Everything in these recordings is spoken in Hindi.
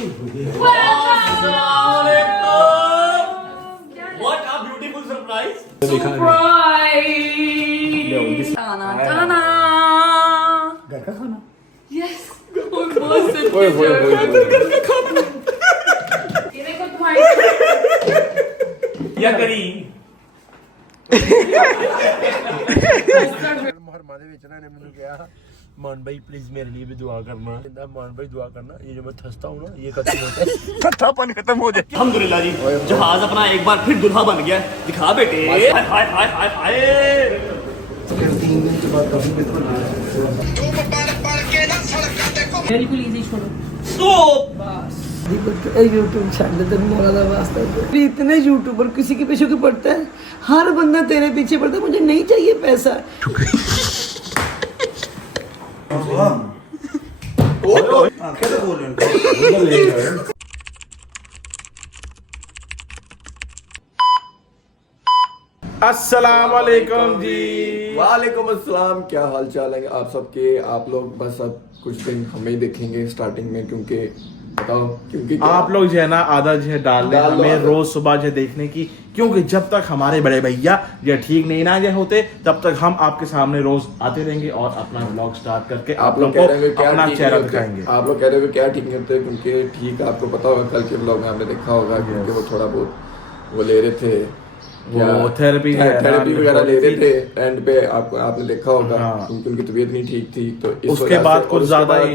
What a beautiful surprise! Surprise! Tana! घर का खाना Yes! Almost ये देखो तुम्हारी या करी मुहर्रमा ਦੇ ਵਿੱਚ ਇਹਨਾਂ ਨੇ ਮੈਨੂੰ ਕਿਹਾ मान भाई प्लीज मेरे लिए भी दुआ करना कहता मान भाई दुआ करना ये जो मैं थसता हूँ ना ये खत्म हो जाए ठट्ठापन खत्म हो जाए अल्हम्दुलिल्लाह जी जहाज अपना एक बार फिर दुल्हा बन गया दिखा बेटे हाय हाय हाय हाय हाय 3 दिन के बाद काफी बेहतर बना है बिल्कुल इजी छोड़ो स्टॉप बस यूट्यूब चैनल तेरे मौलाना वास्ता है इतने यूट्यूबर किसी के पीछे क्यों पड़ता है हर बंदा तेरे पीछे पड़ता है मुझे नहीं चाहिए पैसा कैसे बोल रहे हैं अस्सलाम वालेकुम जी वालेकुम अस्सलाम। क्या हाल चाल है आप सबके। आप लोग बस अब कुछ दिन हमें ही देखेंगे स्टार्टिंग में क्योंकि बताओ क्योंकि आप लोग जो है ना आधा जो है डाल दें डाल दो हमें आधा। रोज सुबह जो है देखने की क्योंकि जब तक हमारे बड़े भैया जो ठीक नहीं ना जो होते तब तक हम आपके सामने रोज आते रहेंगे और अपना व्लॉग स्टार्ट करके आप लोग कह रहे हो क्या अपना ठीक चेहरा नहीं होते? दिखाएंगे। आप लोग कह रहे हो क्या ठीक नहीं होते क्योंकि ठीक आपको पता होगा कल के ब्लॉग में आपने देखा होगा क्योंकि वो थोड़ा बहुत वो ले रहे थे वो थेरेपी वगैरह ले रहे थे एंड पे आपको आपने देखा होगा हाँ। क्योंकि उनकी तबीयत नहीं ठीक थी तो इस उसके वजह से- बाद और कुछ उसके ज्यादा बाद ही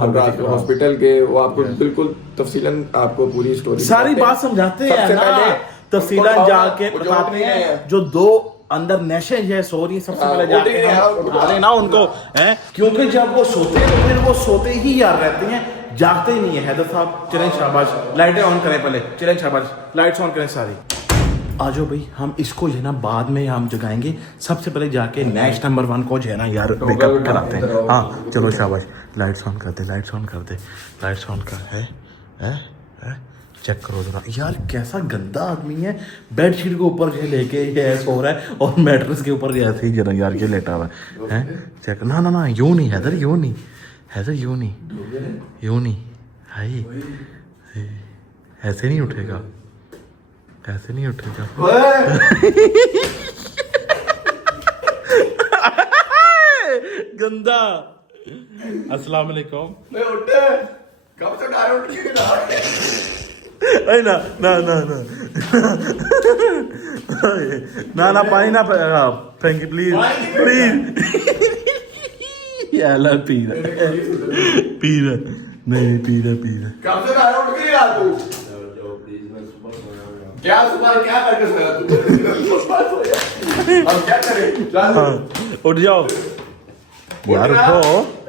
हम रात को हॉस्पिटल गए वो आपको बिल्कुल तफसीलन आपको पूरी स्टोरी सारी बात समझाते हैं सबसे ना पहले तफसीला उनको जाके उठाओ, बताते जो हैं हैं। जो दो अंदर नशे है सो रही सबसे हाँ, पहले उठ जाके ही नहीं, हम उठ- उठा लेना उनको हैं क्योंकि जब वो सोते हैं तो फिर वो सोते ही यार रहते हैं जागते ही नहीं है हैदर साहब चलें शाबाश लाइटें ऑन करें पहले चलें शाबाश लाइट्स ऑन करें सारी आ जाओ भाई हम इसको जो है ना बाद में हम जगाएंगे सबसे पहले जाके नेक्स्ट नंबर 1 को जो है ना यार मेकअप कराते हैं हाँ चलो शाबाश लाइट्स ऑन कर दे लाइट्स ऑन कर दे लाइट्स ऑन कर है चेक करो जरा यार कैसा गंदा आदमी है बेडशीट के ऊपर जो है लेके ये सो रहा है और मैट्रेस के ऊपर ऐसे ही जरा यार के लेटा हुआ है चेक ना ना ना यूं नहीं हैदर यूं नहीं हैदर यूं नहीं हाय ऐसे नहीं उठेगा ऐसे नहीं उठेगा गंदा अस्सलाम वालेकुम मैं उठे कब से उठा रहे उठ के उठा रहे? अरे ना ना ना ना ना ना पानी ना थैंक यू प्लीज प्लीज यार पी रहा नहीं पी रहा कब से उठा रहे उठ के नहीं रहा तू क्या सुबह क्या करके सोया तू सुबह सोया अब क्या करें चल हाँ उठ जाओ यार उठो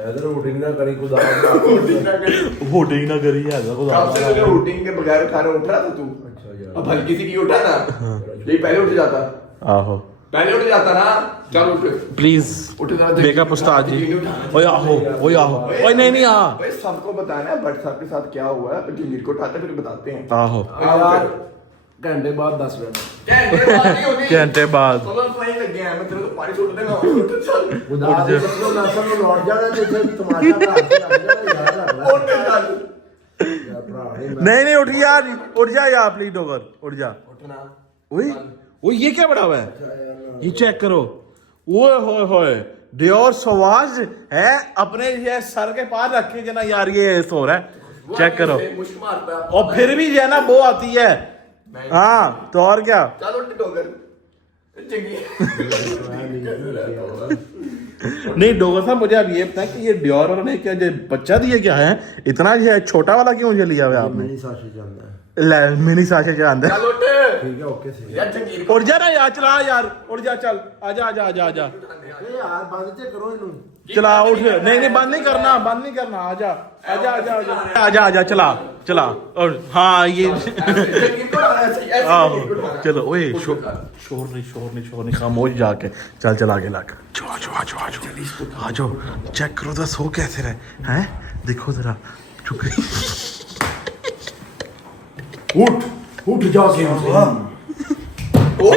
इधर वोटिंग ना करी खुदा रूटीन ना कर वोटिंग ना करी यार कब से तुझे रूटीन के बगैर खाना उठ रहा था तू अच्छा यार अब हल्की सी की उठा ना यही पहले उठ जाता आहो पहले उठ जाता ना चल उठ प्लीज उठ जा मेकअप उस्ताद जी ओए आहो ओए नहीं नहीं आ भाई सबको बताना है बट साहब के साथ क्या हुआ है जंजीर को उठाते फिर बताते हैं आहो यार घंटे बाद 10 मिनट घंटे बाद नहीं होगी घंटे बाद सोलर फ्लाइंग लग गया है मैं तेरे को पानी छोड़ देगा चल खुदा दे सबको नासा में लौट जाना जैसे तमाशा का हाथ लग जाना यार लग उठ चल यार भरा नहीं नहीं उठ यार उठ जा यार प्लीज डोगर उठ जा उठना ओए ओए ये क्या बड़ा हुआ है ये चेक करो ओए होए होए डियोर सवाज है अपने ये सर के पार रख के जना यार ये सो रहा है चेक करो मुश्क मारता है और फिर भी जो है ना वो आती है हाँ तो और क्या चल उठ डोगर जंगी नहीं डोगर साहब मुझे अब ये बताएं कि ये डियोर वाला ने क्या जो बच्चा दिया क्या है इतना जो है छोटा वाला क्यों जो लिया हुआ है आपने मेरी साशी जानता है ले मिनी साशे के अंदर चल उठ ठीक है ओके सही यार जंगीर उठ जा ना यार चला यार उठ जा चल आजा आजा आजा आजा ए यार बंद ते करो इनु चला उठ नहीं बंद नहीं करना आजा आजा आजा आजा आजा आजा चला चला और हाँ ये जंगीर को ऐसे ऐसे आहो जंगीर को उठाना। चलो ओए शोर नहीं खामोश जाके चल आगे लाकर आ जाओ चेक करो तो सो कैसे रहे हैं देखो जरा चुप उठ जाके ओए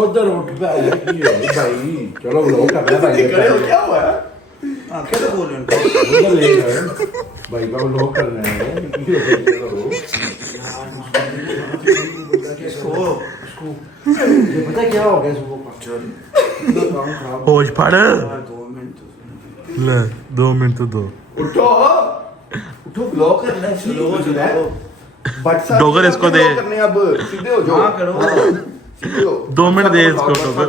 उधर उठ पे है की है भाई चलो व्लॉग कर रहा भाई खड़े हो क्या हुआ है आंखें तो खोल इनको भाई का लोग करना है इसको ये पता क्या हो गया सुबह होश फड़ 2 मिनट ले 2 मिनट तो दो उठो उठो ब्लॉक करना है स्लो हो जाए बट डोगर इसको दे। करने अब सीधे हो जाओ हाँ, करो। सीधे हो 2 मिनट दे इसको डोगर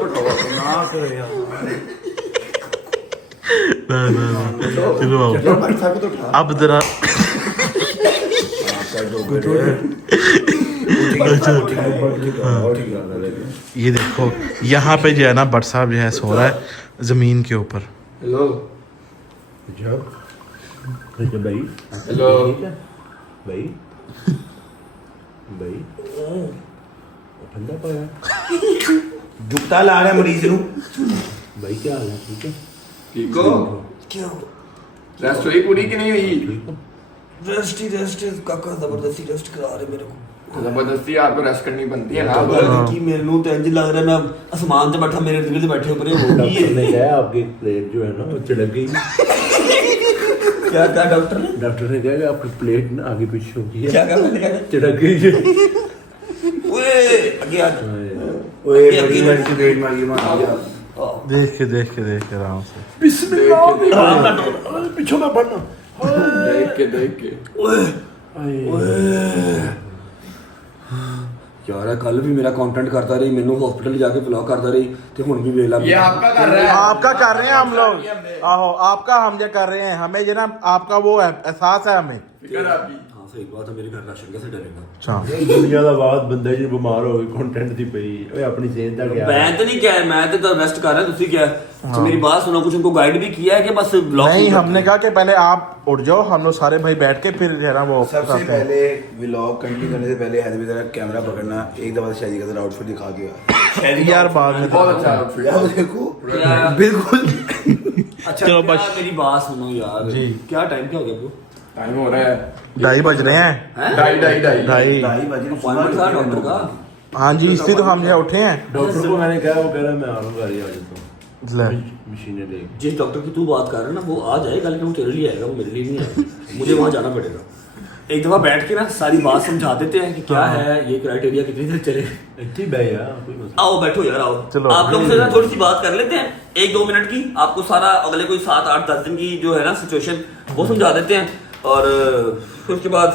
ना करो यार चलो आओ। यार भाई साहब को तो उठा अब जरा ये देखो यहाँ पे जो है ना भट्ट साहब जो है सो रहा है जमीन के ऊपर। हेलो भाई हेलो भाई भाई ठंडा पाया जुगता ला रहे मरीज नू भाई क्या हाल है ठीक है ठीक हो रेस्ट हुई पूरी कि नहीं हुई रेस्ट काका जबरदस्ती रेस्ट करा रहे मेरे को जबरदस्ती आपको रेस्ट करनी बनती है ना अब कि मेरे को तो इंज लग रहा है मैं आसमान से बैठा मेरे इर्द गिर्द बैठे ऊपर हो गई डॉक्टर ने कहा आपकी प्लेट जो है ना वो चिड़क गई क्या क्या डॉक्टर ने डॉक्टर ने कहा कि आपकी प्लेट ना आगे पीछे हो गई है क्या मैंने कहा चिड़क गई है ओए आगे आ ओए बड़ी लड़की प्लेट मांगी मार देख के आराम से पीछे ना पड़ना देख के यार कल भी मेरा कंटेंट करता रही मैंने हॉस्पिटल जाके ब्लॉग करता रही तो हुन भी वेला ये आपका कर रहा है आपका कर रहे हैं हम लोग आहो आपका हम जो कर रहे हैं हमें जो ना आपका वो है एहसास है हमें फिक्र आपकी हां सही बात है मेरे घर राशन कैसे डरेगा अच्छा दुनिया ਦਾ ਬਾਤ ਬੰਦਾ ਜੀ ਬਿਮਾਰ ਹੋ ਗਿਆ ਕੰਟੈਂਟ ਦੀ ਪਈ ਓਏ ਆਪਣੀ ਸਿਹਤ ਦਾ क्या मैं तो नहीं क्या है मैं तो रेस्ट कर रहा तुसी क्या तो मेरी बात सुनो कुछ उनको गाइड भी किया है कि बस ब्लॉग नहीं हमने कहा कि पहले आप उठ जाओ हम लोग सारे भाई बैठ के फिर जो है ना वो सबसे करते हैं। पहले व्लॉग कंटिन्यू करने से पहले हैदर जरा कैमरा पकड़ना एक दफा शादी का जरा आउटफिट दिखा के यार बाद में बहुत अच्छा आउटफिट यार देखो यार, बिल्कुल अच्छा चलो क्या बस। मेरी बात सुनो यार जी। क्या टाइम क्या हो गया ब्रो टाइम हो रहा है 2:30 बज रहे हैं हैं ढाई 2:30 ढाई बजे अपॉइंटमेंट था डॉक्टर का हाँ जी इसलिए तो हम जो उठे हैं डॉक्टर को मैंने कहा वो कह रहा है मैं आ रहा हूँ गाड़ी आ जाता हूँ ले। मशीनें ले जिस डॉक्टर की तू बात कर रहा है ना वो आ जाएगा लेकिन वो तेरे लिए आएगा वो मेरे लिए नहीं आएगा मुझे वहां जाना पड़ेगा एक दफा बैठ के ना सारी बात समझा देते हैं कि क्या है ये क्राइटेरिया कितनी देर चले इतनी बे यार कोई मसला आओ बैठो यार आओ चलो। आप लोग से ना थोड़ी सी बात कर लेते हैं 1-2 मिनट की आपको सारा अगले कोई 7-8-10 दिन की जो है ना सिचुएशन वो समझा देते हैं और फिर उसके बाद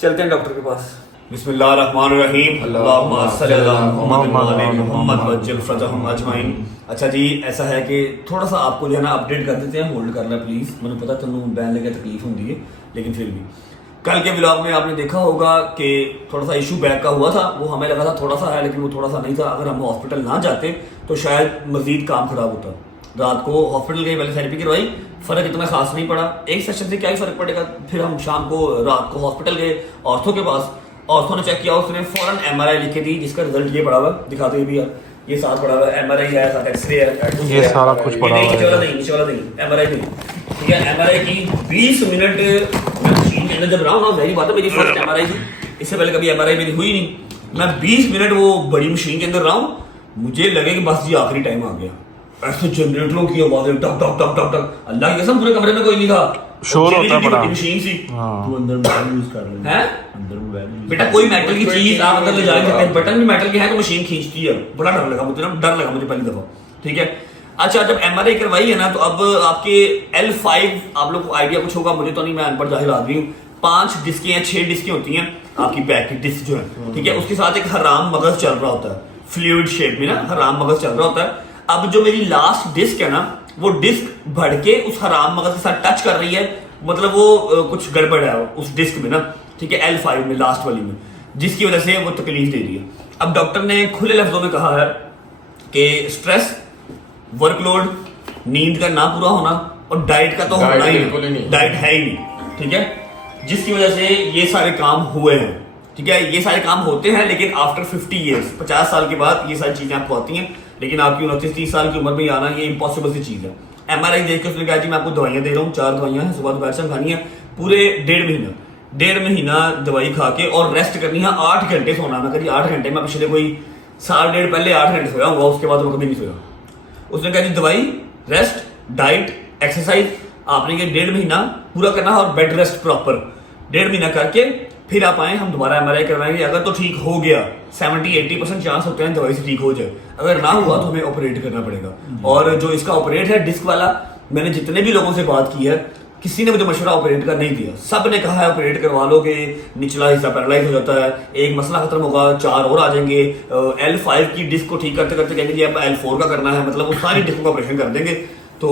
चलते हैं डॉक्टर के पास बिस्मिल्लाहिर्रहमानिर्रहीम अल्लाहुम्मा सल्ली अला मुहम्मद व अला मुहम्मद वज्जिल फरजहुम अजमाइन। अच्छा जी ऐसा है कि थोड़ा सा आपको जो है ना अपडेट कर देते हैं होल्ड करना प्लीज मैंने पता तेनों बैन लगे तकलीफ होती है लेकिन फिर भी कल के ब्लॉग में आपने देखा होगा कि थोड़ा सा इशू बैक का हुआ था वो हमें लगा था थोड़ा सा है लेकिन वो थोड़ा सा नहीं था अगर हम हॉस्पिटल ना जाते तो शायद मजीद काम खराब होता रात को हॉस्पिटल गए पहले थेरेपी करवाई फर्क इतना खास नहीं पड़ा एक सेशन से क्या ही फर्क पड़ेगा फिर हम शाम को रात को हॉस्पिटल गए ऑर्थो के पास ऑर्थो ने चेक किया उसने फौरन एमआरआई लिख के दी जिसका रिजल्ट ये पड़ा हुआ दिखाते हुए भी यार ये साथ पड़ा हुआ एमआरआई है साथ एक्सरे है ये सारा कुछ पड़ा हुआ है। नीचे वाला नहीं एमआरआई नहीं ठीक है एमआरआई की 20 मिनट मैं मशीन के अंदर जब रहा हूँ ना मेरी बात है मेरी फर्स्ट एमआरआई थी इससे पहले कभी एमआरआई मेरी हुई नहीं मैं 20 मिनट वो बड़ी मशीन के अंदर रहा हूँ मुझे लगे कि बस जी आखिरी टाइम आ गया ऐसे जनरेटरों की आवाजें टक टक टक टक टक अल्लाह की कसम पूरे कमरे में कोई नहीं था शोर होता बड़ा। मशीन सी तू अंदर मोबाइल यूज कर ले है अंदर मोबाइल बेटा कोई मेटल की चीज आप अंदर ले जा नहीं सकते बटन भी मेटल के हैं तो मशीन खींचती है बड़ा डर लगा मुझे ना डर लगा मुझे पहली दफा ठीक है अच्छा जब एमआरआई करवाई है ना तो अब आपके L5 आप लोग को आइडिया कुछ होगा मुझे तो नहीं मैं अनपढ़ जाहिल आदमी हूँ 5 डिस्कें या 6 डिस्कें होती हैं आपकी बैक की डिस्क जो है ठीक है उसके साथ एक हराम मगज चल रहा होता है फ्लूइड शेप में ना हराम मगज चल रहा होता है अब जो मेरी लास्ट डिस्क है ना वो डिस्क बढ़ के उस हराम मगज के साथ टच कर रही है मतलब वो कुछ गड़बड़ है उस डिस्क में ना ठीक है L5 में लास्ट वाली में जिसकी वजह से वो तकलीफ दे रही है अब डॉक्टर ने खुले लफ्जों में कहा है कि स्ट्रेस वर्कलोड नींद का ना पूरा होना और डाइट का तो होना ही नहीं डाइट है ही नहीं ठीक है जिसकी वजह से ये सारे काम हुए हैं ठीक है ये सारे काम होते हैं लेकिन आफ्टर 50 ईयर्स 50 साल के बाद ये सारी चीजें आपको आती हैं लेकिन आपकी 29-30 साल की उम्र में आना ये इम्पॉसिबल सी चीज है एमआरआई देख के उसने कहा जी मैं आपको दवाइयां दे रहा हूँ 4 दवाइयां हैं सुबह दोपहर शाम खानी है पूरे 1.5 महीना दवाई खा के और रेस्ट करनी है 8 घंटे सोना मैं कभी 8 घंटे में पिछले कोई 1.5 पहले 8 घंटे सोया होगा उसके बाद मैं कभी नहीं सोया उसने कहा जी दवाई रेस्ट डाइट एक्सरसाइज आपने ये 1.5 महीना पूरा करना है और बेड रेस्ट प्रॉपर 1.5 महीना करके फिर आप आए, हम दोबारा MRI करवाएंगे। अगर तो ठीक हो गया 70-80% चांस होते हैं दवाई से ठीक हो जाए, अगर ना हुआ तो हमें ऑपरेट करना पड़ेगा। और जो इसका ऑपरेट है डिस्क वाला, मैंने जितने भी लोगों से बात की है किसी ने मुझे मशवरा ऑपरेट का नहीं दिया, सब ने कहा है ऑपरेट करवा लोगे, निचला हिस्सा पैरालाइज हो जाता है, एक मसला खत्म होगा, 4 और आ जाएंगे। L5 की डिस्क को ठीक करते करते कहेंगे जी अब L4 का करना है, मतलब वो सारी डिस्क का ऑपरेशन कर देंगे। तो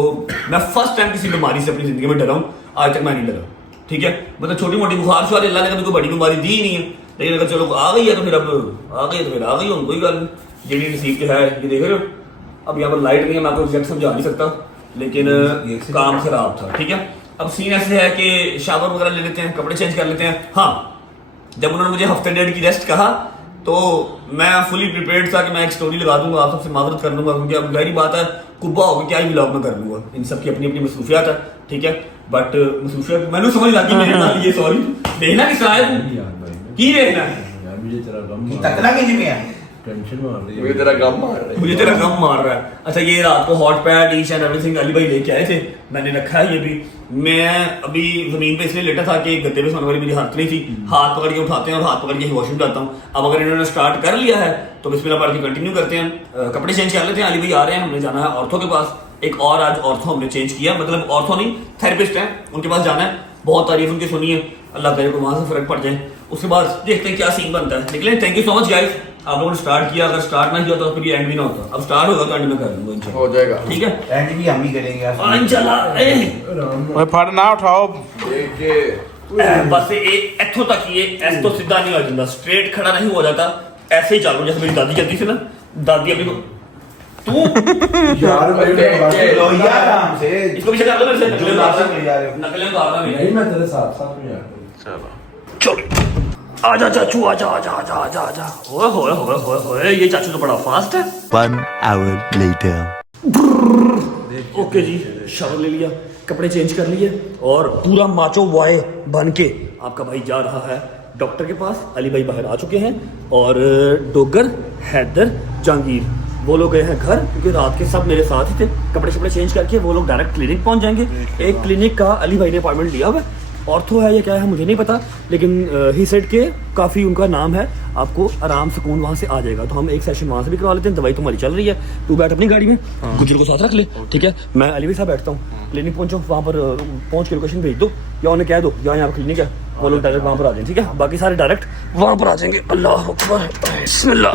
मैं फर्स्ट टाइम किसी बीमारी से अपनी जिंदगी में डरा हूँ, आज तक मैं नहीं डरा। ठीक है, मतलब छोटी मोटी बुखार शुरू अल्लाह ने कभी कोई बड़ी बीमारी दी ही नहीं है, लेकिन अगर चलो आ गई है तो फिर अब आ गई तो फिर आ गई हो, कोई गल नहीं। जेडी नसीब के है, ये देख रहे हो। अब यहाँ पर लाइट नहीं है, मैं आपको एग्जैक्ट समझा नहीं सकता, लेकिन काम खराब था। ठीक है, अब सीन ऐसे है कि शावर वगैरह ले लेते हैं, कपड़े चेंज कर लेते हैं। हाँ, जब उन्होंने मुझे हफ्ते 1.5 की रेस्ट कहा तो मैं फुली प्रिपेयर्ड था कि मैं एक स्टोरी लगा दूंगा, आप सबसे माजरत कर लूंगा, क्योंकि अब गहरी बात है कुब्बा होगा क्या ही व्लॉग में कर लूंगा, इन सब की अपनी अपनी मसरूफियात है। ठीक है, बट मसरूफियात मैंने समझ लगी मेरे नाल, ये सॉरी देखना किस तरह है की देखना यार मुझे तेरा गम तकना किसी में है टेंशन मार रही है, मुझे तेरा गम मार रहा है। मुझे तेरा गम मार रहा है। अच्छा, ये रात को hot pad each and everything Ali भाई लेके आए थे, मैंने रखा है ये भी। मैं अभी जमीन पे इसलिए लेटा था कि गद्दे पे सोने वाली मेरी हाथ नहीं थी, हाथ पकड़ के उठाते हैं और हाथ पकड़ के ही वॉशरूम जाता हूँ। अब अगर इन्होंने स्टार्ट कर लिया है तो बिस्मिल्लाह पढ़ के कंटिन्यू करते हैं। कपड़े चेंज कर लेते हैं, अली भाई आ रहे हैं, हमने जाना है ऑर्थो के पास। एक और आज ऑर्थो हमने चेंज किया, मतलब ऑर्थो नहीं थेरेपिस्ट है, उनके पास जाना है। बहुत तारीफ उनकी सुनी है, अल्लाह करे को वहां से फर्क पड़ जाए। उसके बाद देखते हैं क्या सीन बनता है। निकले, thank you so much guys, आप लोगों ने स्टार्ट किया, अगर स्टार्ट ना किया तो फिर ये एंड भी ना होता। अब स्टार्ट होगा तो एंड में कर दूंगा इंशाल्लाह, हो जाएगा। ठीक है। एंड भी हम ही करेंगे यार। ओए फड़ ना उठाओ। देख के बस इत्थों तक ये ऐसे तो सीधा नहीं हो जाता, स्ट्रेट खड़ा नहीं हो जाता, ऐसे ही चालू जैसे मेरी दादी कहती थी ना, दादी अपनी को तू यार लोहिया आराम से इसको पीछे कर दो मेरे से, नकलें उतार ले जा रहे हो। नकलें उतारना नहीं नहीं मैं तेरे साथ साथ में यार। चलो आजा चाचू, आजा आजा आजा आजा आजा। ओए होए होए होए होए, ये चाचू तो बड़ा फास्ट है। 1 hour later. ओके जी, शावर ले लिया, कपड़े चेंज कर लिए और पूरा माचो बॉय बन के आपका भाई जा रहा है डॉक्टर के पास। अली भाई बाहर आ चुके हैं और डोगर, हैदर, जहांगीर वो लोग गए हैं घर, क्योंकि रात के सब मेरे साथ ही थे। कपड़े शपड़े चेंज करके वो लोग डायरेक्ट क्लिनिक पहुंच जाएंगे। एक क्लिनिक का अली भाई ने अपॉइंटमेंट लिया हुआ है, ऑर्थो है या क्या है मुझे नहीं पता, लेकिन ही सेड के काफ़ी उनका नाम है, आपको आराम सुकून वहाँ से आ जाएगा। तो हम एक सेशन वहाँ से भी करवा लेते हैं। दवाई तुम्हारी चल रही है, तू बैठ अपनी गाड़ी में, गुजर को साथ रख ले, ठीक है। मैं अली भाई साहब बैठता हूँ, क्लिनिक पहुँचो, वहाँ पर पहुँच के लोकेशन भेज दो या उन्हें कह दो यहाँ पर क्लिनिक है, वो लोग डायरेक्ट वहाँ पर आ जाएंगे, ठीक है। बाकी सारे डायरेक्ट वहाँ पर आ जाएंगे। अल्लाह अकबर, बिस्मिल्लाह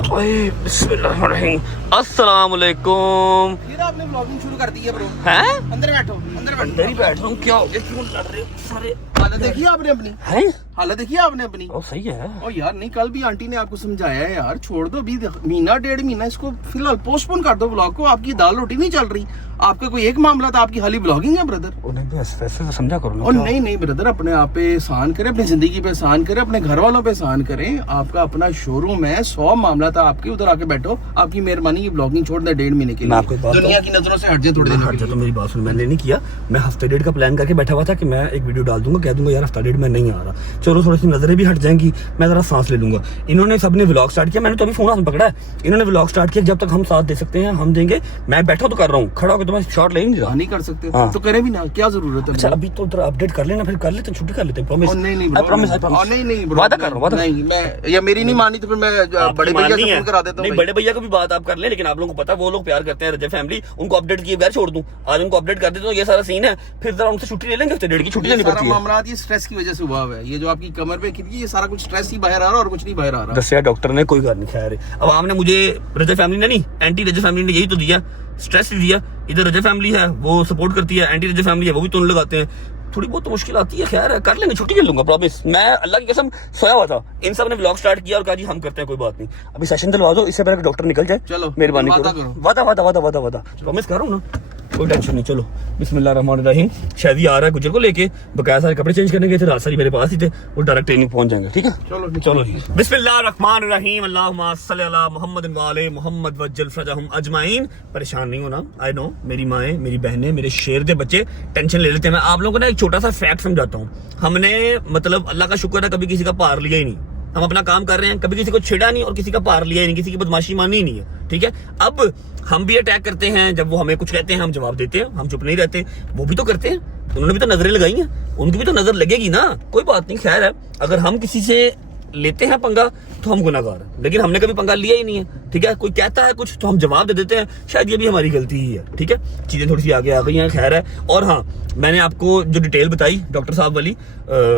बिस्मिल्लाहिर्रहमानिर्रहीम, अस्सलाम वालेकुम। फिर आपने ब्लॉगिंग शुरू कर दी है ब्रो। हैं? अंदर बैठो, अंदर बैठो। अंदर ही बैठ रहा हूँ, क्या हो गया, क्यों लड़ रहे हो सारे? हालत देखी आपने अपनी, हैं? हालत देखी आपने अपनी। ओ सही है। ओ यार नहीं, कल भी आंटी ने आपको समझाया है यार, छोड़ दो अभी महीना 1.5 महीना इसको फिलहाल पोस्टपोन कर दो ब्लॉग को। आपकी दाल रोटी नहीं चल रही, आपका कोई एक मामला था, आपकी खाली ब्लॉगिंग है ब्रदर। ओ नहीं बस वैसे तो समझा करो ना। और नहीं नहीं ब्रदर, अपने आप पे एहसान करें, अपनी जिंदगी पे एहसान करें, अपने घर वालों पे एहसान करें। आपका अपना शोरूम है, 100 मामला था आपके, उधर आके बैठो। आपकी मेहरबानी की ब्लॉगिंग छोड़ दे 1.5 महीने के मैं आपको एक लिए, बात दुनिया की नजरों से हट जाए थोड़े दिन हट के जा। लिए। तो मेरी बात सुन, मैंने नहीं किया, मैं हफ्ते 1.5 का प्लान करके बैठा हुआ था कि मैं एक वीडियो डाल दूंगा, कह दूंगा यार हफ्ता 1.5 में नहीं आ रहा, चलो थोड़ी सी नजरें भी हट जाएंगी, मैं जरा सांस ले लूंगा। इन्होंने सबने व्लॉग स्टार्ट किया, मैंने तो अभी फोन हाथ में पकड़ा है, इन्होंने व्लॉग स्टार्ट किया। जब तक हम साथ दे सकते हैं हम देंगे। मैं बैठा तो कर रहा हूँ, खड़ा होकर तो मैं शॉट ले नहीं रहा। नहीं कर सकते हाँ। तो करें भी ना, क्या जरूरत है। अच्छा अभी तो उधर अपडेट कर लेना, फिर कर लेते हैं, छुट्टी कर लेते हैं, प्रॉमिस। नहीं नहीं आई प्रॉमिस, आई प्रॉमिस। नहीं नहीं bro, वादा कर रहा हूं, वादा नहीं, मैं या मेरी नहीं मानी तो फिर मैं बड़े भैया से फोन करा देता हूँ। नहीं बड़े भैया को भी बात आप कर ले, लेकिन आप लोगों को पता है वो लोग प्यार करते हैं, रजब फैमिली, उनको अपडेट किए बगैर छोड़ दूं। आज उनको अपडेट कर दे तो ये सारा सीन है, फिर जरा उनसे छुट्टी ले लेंगे, हफ्ते 1.5 की छुट्टी लेनी सारा पड़ती है। मामला ये स्ट्रेस की वजह से हुआ है, ये जो आपकी कमर पे खिंची, ये सारा कुछ स्ट्रेस ही बाहर आ रहा है और कुछ नहीं बाहर आ रहा। दसिया डॉक्टर ने, कोई बात नहीं, खैर। अब आपने मुझे रजब फैमिली ने नहीं, एंटी रजब फैमिली ने यही तो दिया, स्ट्रेस ही दिया। इधर रजब फैमिली है वो सपोर्ट करती है, एंटी रजब फैमिली है वो भी तुम लगाते हैं। थोड़ी बहुत तो मुश्किल आती है, खैर है, कर लेंगे, छुट्टी कर लूंगा, प्रॉमिस। मैं अल्लाह की कसम सोया हुआ था, इन सब ने व्लॉग स्टार्ट किया और कहा जी हम करते हैं, कोई बात नहीं। अभी सेशन दिलवा दो, इससे पहले डॉक्टर निकल जाए। चलो, मेहरबानी वादा करो, करो। वादा वादा वादा वादा वादा, प्रॉमिस कर रहा हूँ ना, कोई टेंशन नहीं। चलो बिस्मिल्लाहिर्रहमानिर्रहीम। शादी आ रहा है गुजर को लेके, बकाया सारे कपड़े चेंज करने गए थे, रात सारी मेरे पास ही थे, वो डायरेक्ट ट्रेनिंग पहुंच जाएंगे, ठीक है। चलो चलो बिस्मिल्लाहिर्रहमानिर्रहीम, अल्लाहुम्मा सल्ली अला मुहम्मद व आले मुहम्मद वज्जल फरजहुम अजमाइन। परेशान नहीं होना, आई नो, मेरी माएँ, मेरी बहनें, मेरे शेर दे बच्चे टेंशन ले लेते हैं। मैं आप लोगों को ना एक छोटा सा फैक्ट समझाता हूँ। हमने मतलब अल्लाह का शुक्र है कभी किसी का पार लिया ही नहीं, हम अपना काम कर रहे हैं, कभी किसी को छेड़ा नहीं और किसी का पार लिया ही नहीं, किसी की बदमाशी मानी ही नहीं है, ठीक है। अब हम भी अटैक करते हैं, जब वो हमें कुछ कहते हैं हम जवाब देते हैं, हम चुप नहीं रहते, वो भी तो करते हैं। उन्होंने भी तो नजरें लगाई हैं, उनकी भी तो नजर लगेगी ना। कोई बात नहीं, खैर है। अगर हम किसी से लेते हैं पंगा तो हम गुनाहगार हैं, लेकिन हमने कभी पंगा लिया ही नहीं है, ठीक है। कोई कहता है कुछ तो हम जवाब दे देते हैं, शायद ये भी हमारी गलती ही है, ठीक है। चीजें थोड़ी सी आगे आ गई हैं, खैर है। और हाँ, मैंने आपको जो डिटेल बताई डॉक्टर साहब वाली,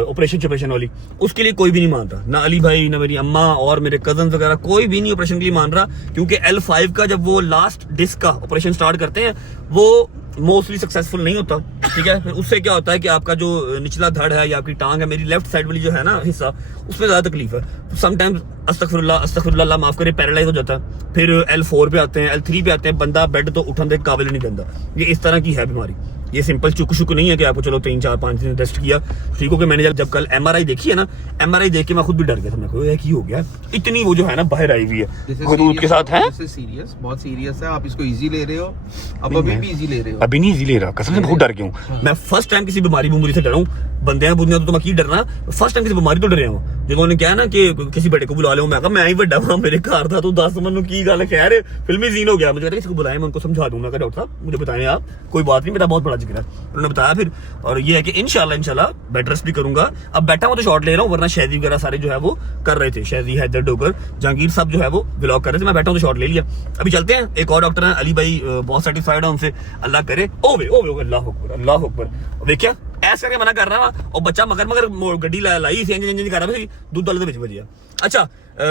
ऑपरेशन वाली, उसके लिए कोई भी नहीं मान रहा, ना अली भाई, ना मेरी अम्मा और मेरे कजन वगैरह, कोई भी नहीं ऑपरेशन के लिए मान रहा, क्योंकि L5 का जब वो लास्ट डिस्क का ऑपरेशन स्टार्ट करते हैं वो मोस्टली सक्सेसफुल नहीं होता, ठीक है। फिर उससे क्या होता है कि आपका जो निचला धड़ है या आपकी टांग है, मेरी लेफ्ट साइड वाली जो है ना हिस्सा, उसमें ज्यादा तकलीफ है। तो समटाइम्स अस्तगफिरुल्लाह माफ करे, पैरालाइज हो जाता है। फिर L4 पे आते हैं, L3 पे आते हैं, बंदा बेड तो उठने के काबिल नहीं बनता। ये इस तरह की है बीमारी। ये सिंपल चुक नहीं है कि आपको चलो 3 4 5 दिन रेस्ट किया ठीक हो गया। मैंने जब कल MRI देखी है ना, MRI देख के मैं खुद भी डर गया था। मैं को की हो गया, इतनी वो जो है ना बाहर आई हुई है हदूद के साथ है। सीरियस, बहुत सीरियस है। आप इसको इजी ले रहे हो, अब अभी भी इजी ले रहे हो? अभी नहीं इजी ले रहा, कसम से बहुत डर गया हूँ। मैं फर्स्ट टाइम किसी बीमारी से डरा हूँ। बंदे बुंदियां तो मैं की डरना, फर्स्ट टाइम किसी बीमारी तो डरे हूँ। जब उन्होंने कहा ना कि किसी बड़े को बुला लो, मैं कहा मैं ही बड़ा वहां मेरे घर था, तो 10 मन की गल खैर फिल्मी सीन हो गया। मुझे किसी को बुलाया, मैं उनको समझा दूंगा। डॉक्टर साहब मुझे बताएं आप, कोई बात नहीं, मेरा बहुत बड़ा जिक्र है। उन्होंने बताया फिर, और ये है कि इंशाल्लाह बेड रेस्ट भी करूंगा। अब बैठा हूं तो शॉट ले रहा हूँ, वरना शहदी वगैरह सारे जो है वो कर रहे थे, शहदी हैदर डोगर जहांगीर साहब जो है वो व्लॉग कर रहे थे। मैं बैठा हूं तो शॉट ले लिया। अभी चलते हैं, एक और डॉक्टर है अली भाई, बहुत सेटिस्फाइड है उनसे, अल्लाह करे। ओवे अल्लाह अकबर, अल्लाह अकबर। देखिया ऐसा करके मना कर रहा है, और बच्चा मगर गड्डी लाई इंजन कर रहा है, दूध वाले बिच बजिया। अच्छा,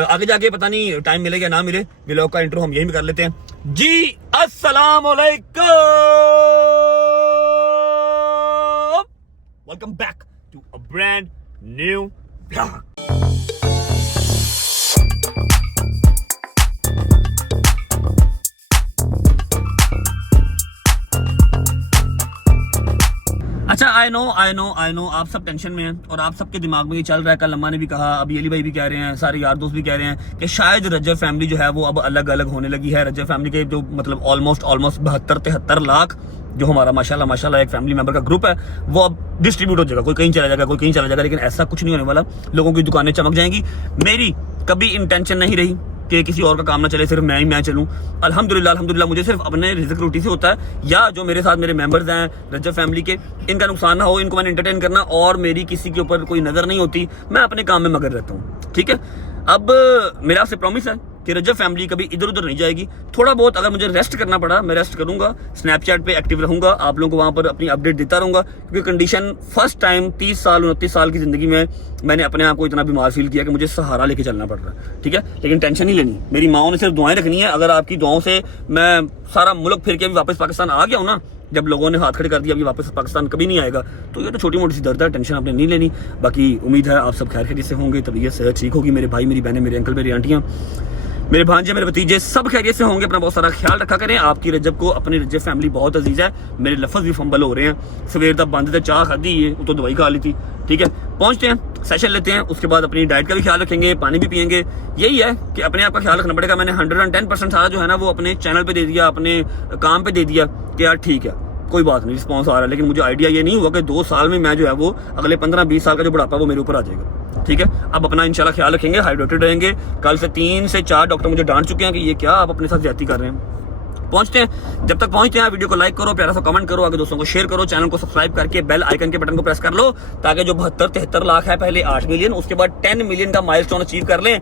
आगे जाके पता नहीं टाइम मिले या ना मिले, व्लॉग का इंट्रो हम यही भी कर लेते हैं जी। अस्सलाम वालेकुम, welcome back to a brand new vlog. अच्छा, आई नो आप सब टेंशन में हैं और आप सबके दिमाग में ये चल रहा है। कल अम्मा ने भी कहा, अभी अली भाई भी कह रहे हैं, सारे यार दोस्त भी कह रहे हैं कि शायद रजब फैमिली जो है वो अब अलग अलग होने लगी है। रजब फैमिली के जो मतलब ऑलमोस्ट 72-73 लाख जो हमारा माशाल्लाह एक फैमिली मेंबर का ग्रुप है, वो अब डिस्ट्रीब्यूट हो जाएगा। कोई कहीं चला जाएगा, कोई कहीं चला जाएगा, लेकिन ऐसा कुछ नहीं होने वाला। लोगों की दुकानें चमक जाएंगी। मेरी कभी इंटेंशन नहीं रही कि किसी और का काम ना चले, सिर्फ मैं चलूं। अल्हम्दुलिल्लाह मुझे सिर्फ अपने रिज़्क रोटी से होता है, या जो मेरे साथ मेरे मेंबर्स हैं रजब फैमिली के, इनका नुकसान ना हो, इनको मैंने एंटरटेन करना, और मेरी किसी के ऊपर कोई नजर नहीं होती। मैं अपने काम में मगन रहता हूँ, ठीक है। अब मेरा आपसे प्रॉमिस है कि रजब फैमिली कभी इधर उधर नहीं जाएगी। थोड़ा बहुत अगर मुझे रेस्ट करना पड़ा, मैं रेस्ट करूंगा, स्नैपचैट पे एक्टिव रहूंगा, आप लोगों को वहां पर अपनी अपडेट देता रहूंगा, क्योंकि कंडीशन फर्स्ट टाइम 30-29 साल की जिंदगी में मैंने अपने आप को इतना बीमार फील किया कि मुझे सहारा लेके चलना पड़ रहा है, ठीक है। लेकिन टेंशन नहीं लेनी, मेरी माओ ने सिर्फ दुआएं रखनी है। अगर आपकी दुआओं से मैं सारा मुल्क फिर के अभी वापस पाकिस्तान आ गया हूँ ना, जब लोगों ने हाथ खड़े कर दिया अभी वापस पाकिस्तान कभी नहीं आएगा, तो ये तो छोटी मोटी सी दर्द है, टेंशन आपने नहीं लेनी। बाकी उम्मीद है आप सब खैर खैरियत से होंगे, तबीयत सेहत ठीक होगी। मेरे भाई, मेरी बहनें, मेरे अंकल, मेरी आंटियाँ, मेरे भांजे, मेरे भतीजे सब खैरियत से होंगे। अपना बहुत सारा ख्याल रखा करें। आपकी रजब को अपनी रजब फैमिली बहुत अजीज है। मेरे लफ्ज़ भी फंबल हो रहे हैं, सवेर तक बंद थे, चाह खादी है, वो तो दवाई खा ली थी, ठीक है। पहुंचते हैं, सेशन लेते हैं, उसके बाद अपनी डाइट का भी ख्याल रखेंगे, पानी भी पियेंगे। यही है कि अपने आप का ख्याल रखना पड़ेगा। मैंने 110% सारा जो है ना वो अपने चैनल पे दे दिया, अपने काम पे दे दिया कि यार ठीक है, कोई बात नहीं, रिस्पॉन्स आ रहा है। लेकिन मुझे आइडिया ये नहीं हुआ कि 2 साल में मैं जो है वो अगले 15-20 साल का जो बुढ़ापा वो मेरे ऊपर आ जाएगा, ठीक है। अब अपना इंशाल्लाह ख्याल रखेंगे, हाइड्रेटेड रहेंगे। कल से 3 से 4 डॉक्टर मुझे डांट चुके हैं कि ये क्या आप अपने साथ ज्यादती कर रहे हैं। पहुंचते हैं, जब तक पहुंचते हैं वीडियो को लाइक करो, प्यारा सा कमेंट करो, आगे दोस्तों को शेयर करो, चैनल को सब्सक्राइब करके बेल आइकन के बटन को प्रेस कर लो, ताकि जो 72-73 लाख है, पहले 8 मिलियन, उसके बाद 10 मिलियन का माइलस्टोन अचीव कर लें।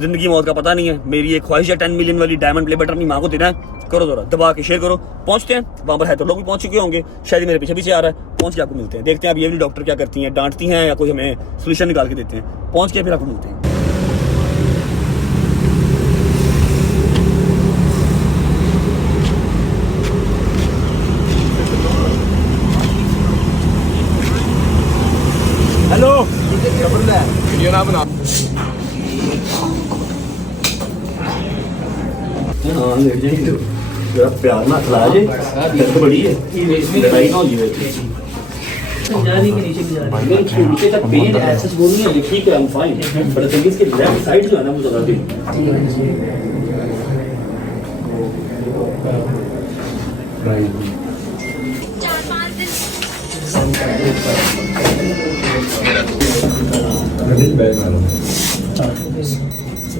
जिंदगी मौत का पता नहीं है, मेरी एक ख्वाहिश है 10 मिलियन वाली डायमंड प्ले बटन अपनी माँ को देना है। करो जरा दबा के शेयर करो। पहुंचते हैं, वहां पर है तो लोग भी पहुंच चुके होंगे, शायद मेरे पीछे आ रहा है। पहुंच के आपको मिलते हैं, देखते हैं अब ये भी डॉक्टर क्या करती हैं, डांटती हैं या कोई हमें सोल्यूशन निकाल के देते हैं। पहुंच के फिर आपको मिलते हैं। हेलो, वीडियो ना बना। हाँ, लेट जाएंगे तो जरा प्यार ना खिलाया जे, दर्द बड़ी है, लड़ाई ना हो जाए। नीचे तक पेन ऐसे बोल नहीं है, ठीक है, I'm fine, but the thing is कि लेफ्ट साइड जो है ना वो ज़्यादा पेन।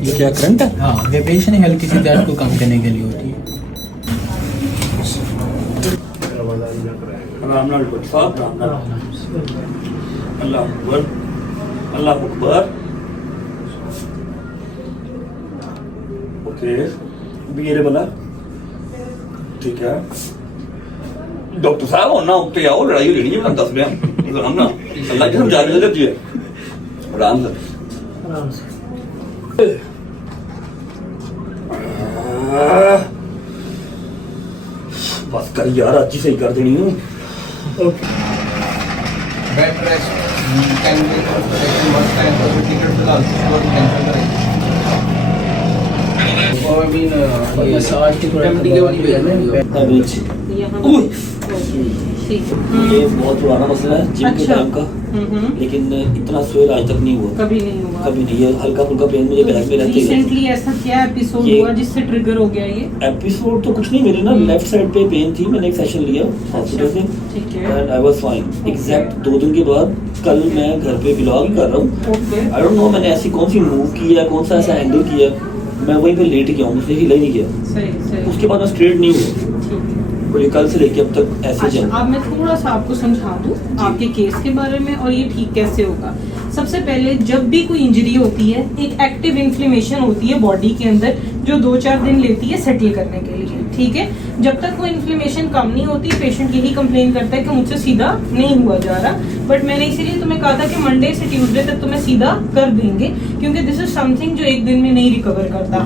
ये क्या करंट है? हाँ, वाइब्रेशन हल्की सी दर्द को कम करने के लिए होती है। राम नाल डॉक्टर साहब, राम नाल। अल्लाह अकबर, अल्लाह अकबर। ओके, अभी ये वाला ठीक है। डॉक्टर साहब हो ना उत्ते आओ, लड़ाई हो लेनी है, मैं दस रहा आराम ना, अल्लाह की समझा के लगी है, आराम से। बस कर यार, आज ही सही कर देनी है। Bed rest can be must time for ticket फिलहाल कैंसिल करें। और आई मीन ये साथ की थोड़ा एमडी के वाली भी है ना ये बहुत पुराना मसला है जिम के टाइम का, लेकिन इतना स्वेल आज तक नहीं हुआ, कभी नहीं हुआ। कभी नहीं। ये हल्का फुल्का पेन मुझे बैक में रहते ही रिसेंटली ऐसा क्या एपिसोड हुआ जिससे ट्रिगर हो गया ये? एपिसोड तो कुछ नहीं, मेरे ना लेफ्ट साइड पे पेन थी, मैंने एक सेशन लिया हॉस्पिटल से ठीक है। And I was fine. Exact 2 दिन के बाद कल मैं घर पे व्लॉग कर रहा हूँ। ओके। आई डोंट नो मैंने ऐसी कौन सी मूव की है, कौन सा ऐसा हैंडल किया, मैं वहीं पे लेट गया हूँ, मुझसे हिला ही नहीं गया। सही सही। उसके बाद मैं स्ट्रेट नहीं हुआ, ठीक है। और ये कल से लेके अब तक ऐसे अच्छा, चल। अब मैं थोड़ा सा आपको समझा दूं आपके केस के बारे में और ये ठीक कैसे होगा। सबसे पहले जब भी कोई इंजरी होती है, एक एक्टिव इन्फ्लेमेशन होती है बॉडी के अंदर जो 2-4 दिन लेती है सेटल करने के लिए, ठीक है। जब तक वो इन्फ्लेमेशन कम नहीं होती, पेशेंट यही कंप्लेन करता है कि मुझसे सीधा नहीं हुआ जा रहा। बट मैंने इसीलिए तुम्हें कहा था कि मंडे से ट्यूसडे तक तुम्हें सीधा कर देंगे, क्योंकि दिस इज समथिंग जो एक दिन में नहीं रिकवर करता।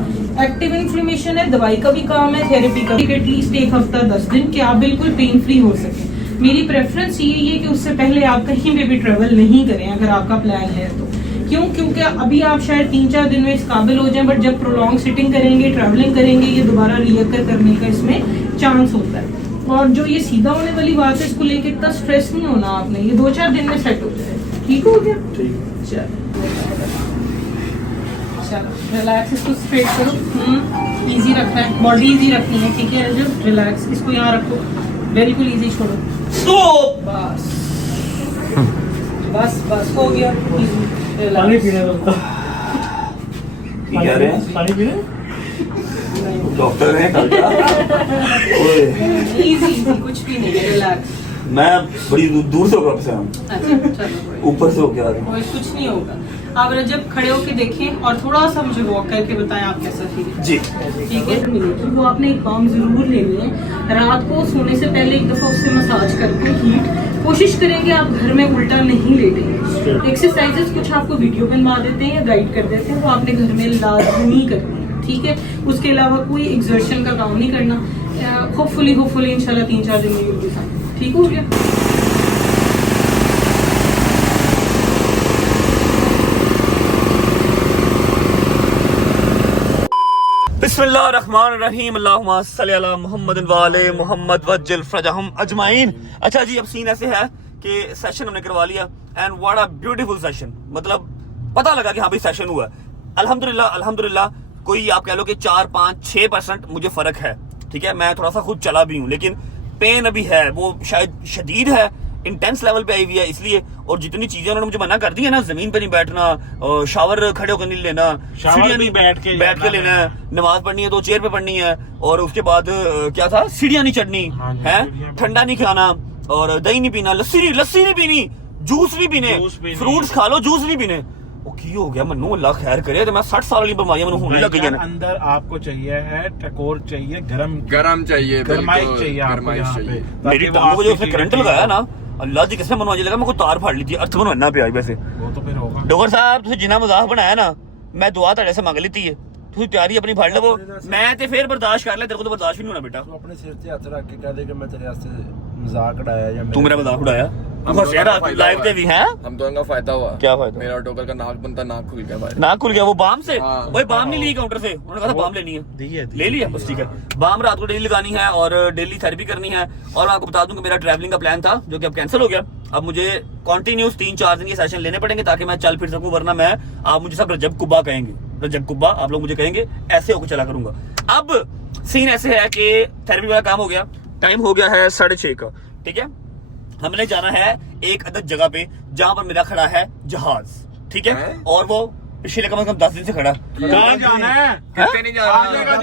एक्टिव इन्फ्लेमेशन है, दवाई का भी काम है, थेरेपी का भी, एटलीस्ट 1 हफ्ता 10 दिन कि आप बिल्कुल पेन फ्री हो सके। मेरी प्रेफरेंस यही है कि उससे पहले आप कहीं पे भी ट्रेवल नहीं करें अगर आपका प्लान है तो। क्यों? क्योंकि अभी आप शायद 3-4 दिन में इस काबिल हो जाएं, बट जब प्रोलॉन्ग सिटिंग करेंगे, ट्रैवलिंग करेंगे, ये दोबारा रियकर करने का इसमें चांस होता है। और जो ये सीधा होने वाली बात है, इसको लेके इतना स्ट्रेस नहीं होना आपने, ये 2-4 दिन में सेट हो जाए। ठीक हो गया? चलो रिलैक्स, इसको स्ट्रेट करो। इजी रखना है, बॉडी इजी रखनी है, ठीक है। रिलैक्स, इसको यहाँ रखो, बिल्कुल इजी छोड़ो। बस बस बस हो गया। पानी पीने क्या रहे हैं? पानी पीने डॉक्टर हैं कल का। इजी इजी, कुछ भी नहीं, रिलैक्स। मैं बड़ी दूर से होकर से हूँ, अच्छा चलो, ऊपर से होके आ रहा हूँ। कोई कुछ नहीं होगा। आप रजब खड़े होके देखें और थोड़ा सा मुझे वॉक करके बताएं आप कैसा फील। जी ठीक है। वो आपने एक बाम जरूर लेनी है, रात को सोने से पहले एक दफा उससे मसाज करके हीट कोशिश करेंगे आप घर में उल्टा नहीं लेटेंगे। एक्सरसाइजेस कुछ आपको वीडियो बनवा देते हैं या गाइड कर देते हैं, वो आपने घर में लाजमी करनी है, ठीक है। उसके अलावा कोई एक्सर्शन का काम नहीं करना। होपफुली इंशाल्लाह 3-4 दिन में you'll be fine। ठीक हो गया? बिस्मिल्लाहिर्रहमानिर्रहीम, अल्लाहुम्मा सल्ली अला मुहम्मद वाले मोहम्मद वज्जिल फरजहम अजमाइन। अच्छा जी, अब सीन ऐसे है कि सेशन हमने करवा लिया and what a beautiful session. मतलब पता लगा कि हाँ भाई सेशन हुआ। अल्हम्दुलिल्लाह कोई आप कह लो कि 4-5-6% मुझे फर्क है, ठीक है। मैं थोड़ा सा खुद चला भी हूँ, लेकिन पेन अभी है, वो शायद शदीद है, इंटेंस लेवल पे आई हुई है इसलिए। और जितनी चीजें उन्होंने मुझे मना कर दी है ना, जमीन पे नहीं बैठना, शावर खड़े होकर नहीं लेना, सीढ़ियां नहीं बैठ के लेना है, नमाज पढ़नी है तो चेयर पे पढ़नी है, और उसके बाद क्या था, सीढ़ियां नहीं चढ़नी है, ठंडा नहीं खाना, और दही नहीं पीना, लस्सी नहीं पीनी, जूस नहीं पीने, फ्रूट्स खा लो, जूस नहीं पीने। वो की हो गया मनु, अल्लाह खैर करे, तो मैं 60 साल वाली बीमारियां मैंने होने लग गई है ना। अंदर आपको चाहिए है टकोर चाहिए, गरम चाहिए, गरमाइश चाहिए आपको गरमाइश यहाँ चाहिए। पे। मेरी टांगों को जो उसने करंट लगाया ना, अल्लाह जी किसने मनवा लगा, मैं कोई तार फाड़ ली थी, अर्थ बनवाना पे आई। वैसे वो तो फिर होगा। डॉक्टर साहब तुझे जिन्ना मजाक बनाया ना, मैं दुआ तेरे से मांग ली है, तू तैयारी अपनी फाड़ लवो, मैं ते फिर बर्दाश्त कर ले, तेरे को तो बर्दाश्त भी नहीं होना बेटा। तू अपने सिर ते हथ रख के कह दे कि मैं तेरे वास्ते मजाक उड़ाया या तू मेरा मजाक उड़ाया, लाइव पे भी है। हम दोनों का फायदा हुआ। क्या फायदा? मेरा डॉक्टर का नाक बनता, नाक खुल गया भाई। नाक खुल गया वो बाम से। हाँ। भाई बाम नहीं ली काउंटर से, उन्होंने कहा था बाम लेनी है, ले लिया बस, ठीक है। बाम रात को डेली लगानी है और डेली थेरेपी करनी है। और मैं आपको बता दूं कि मेरा ट्रैवलिंग का प्लान था जो कि अब कैंसिल हो गया। अब मुझे कंटिन्यूस 3-4 दिन के सेशन लेने पड़ेंगे ताकि मैं चल फिर सकूं, वरना मैं, आप मुझे सब रजब कुब्बा कहेंगे, रजब कुब्बा आप लोग मुझे कहेंगे, ऐसे होकर चला करूंगा। अब सीन ऐसे है कि थेरेपी वाला काम हो गया, टाइम हो गया है 6:30 का, ठीक है। हमने जाना है एक अलग जगह पे जहां पर मेरा खड़ा है जहाज, ठीक है। और वो पिछले कम से कम 10 दिन से खड़ा। कहाँ जाना है? कितने नहीं जा रहा,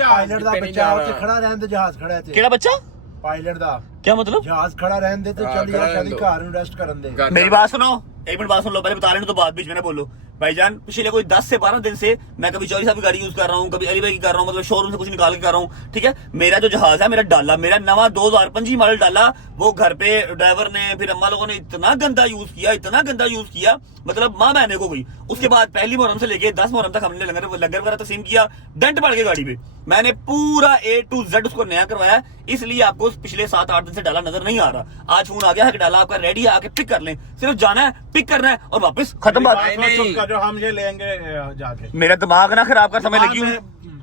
पायलट दा बच्चा ਉੱਥੇ ਖੜਾ ਰਹਿਣ ਤੇ ਜਹਾਜ਼ ਖੜਾ ਇੱਥੇ। केड़ा बच्चा? ਪਾਇਲਟ ਦਾ क्या मतलब? ਜਹਾਜ਼ ਖੜਾ ਰਹਿਣ ਦੇ ਤੇ ਚੱਲ ਯਾਰ ਸ਼ਾਦੀ ਘਰ ਨੂੰ ਰੈਸਟ ਕਰਨ ਦੇ। मेरी बात सुनो, एक मिनट बात सुन लो, पहले बता लेने तो बाद बीच में ना बोलो। भाईजान पिछले कोई 10 से 12 दिन से मैं कभी चौरी साहब की गाड़ी यूज कर रहा हूँ, कभी अली भाई की कर रहा हूँ, मतलब शोरूम से कुछ निकाल के कर रहा हूँ, ठीक है। मेरा जो जहाज है, मेरा डाला, मेरा नवा 2025 मॉडल डाला, वो घर पे ड्राइवर ने फिर अम्मा लोगों ने इतना गंदा यूज किया, इतना गंदा यूज किया, मतलब माँ महीने को गई। उसके बाद पहली मुहर्रम से लेके 10 मुहर्रम तक हमने लंगर वगैरह तकसीम किया, डेंट पड़ गई गाड़ी पे। मैंने पूरा A to Z उसको नया करवाया, इसलिए आपको पिछले 7-8 दिन से डाला नजर नहीं आ रहा। आज फोन आ गया है कि डाला आपका रेडी है, आके पिक कर लें। सिर्फ जाना है, पिक करना है और वापस खत्म बात। जो हम ये लेंगे जाके मेरा दिमाग ना खराब कर, समय लगी हूँ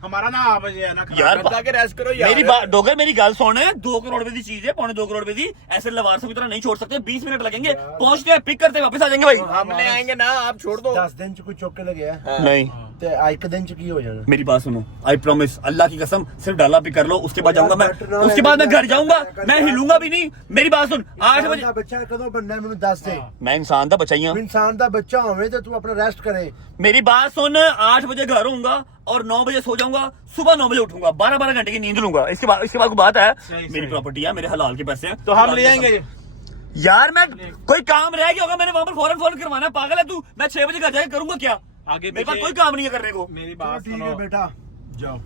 हमारा ना आप ये है ना यार। जाके रेस्ट करो यार। मेरी बात डोगर, मेरी गल सुन, 2 करोड़ रुपए की चीज है, 2.25 करोड़ रुपए की, ऐसे लवारसों की तरह नहीं छोड़ सकते। 20 मिनट लगेंगे, पहुंचते हैं, पिक करते हैं, वापस आ जाएंगे भाई। हम ले आएंगे ना, आप छोड़ दो। 10 ਦਿਨ ਚ ਕੋਈ ਚੁੱਕ ਕੇ ਲਗਿਆ नहीं, ਤੇ ਇੱਕ ਦਿਨ ਚ ਕੀ ਹੋ ਜਾਣਾ। मेरी बात सुनो, आई प्रॉमिस, अल्लाह की कसम, सिर्फ डाला पिक कर लो, उसके बाद जाऊंगा मैं, उसके बाद मैं घर जाऊंगा, मैं हिलूंगा भी नहीं। मेरी बात सुन, 8 बजे ਦਾ ਬੱਚਾ ਕਦੋਂ ਬਣਨਾ ਮੈਨੂੰ ਦੱਸ ਦੇ। मैं इंसान था बचाई हूं। ਇਨਸਾਨ ਦਾ ਬੱਚਾ ਹੋਵੇ ਤੇ ਤੂੰ ਆਪਣਾ ਰੈਸਟ ਕਰੇ। मेरी बात सुन, 8 बजे घर होऊंगा और 9 बजे सो जाऊंगा, सुबह 9 बजे उठूंगा, 12 घंटे की नींद लूंगा। इसके बाद कोई बात है, मेरी प्रॉपर्टी है, मेरे हलाल के पैसे हैं, तो हम ले आएंगे। यार मैं कोई काम रह गया होगा, मैंने वहां पर फौरन फोन करवाना है, पागल है तू? मैं 6 बजे घर जाके करूंगा क्या? आगे मेरे पास कोई काम नहीं है करने को। मेरी ਚਲੋ बात ਠੀਕ सुनो ਹੈ बेटा जाओ।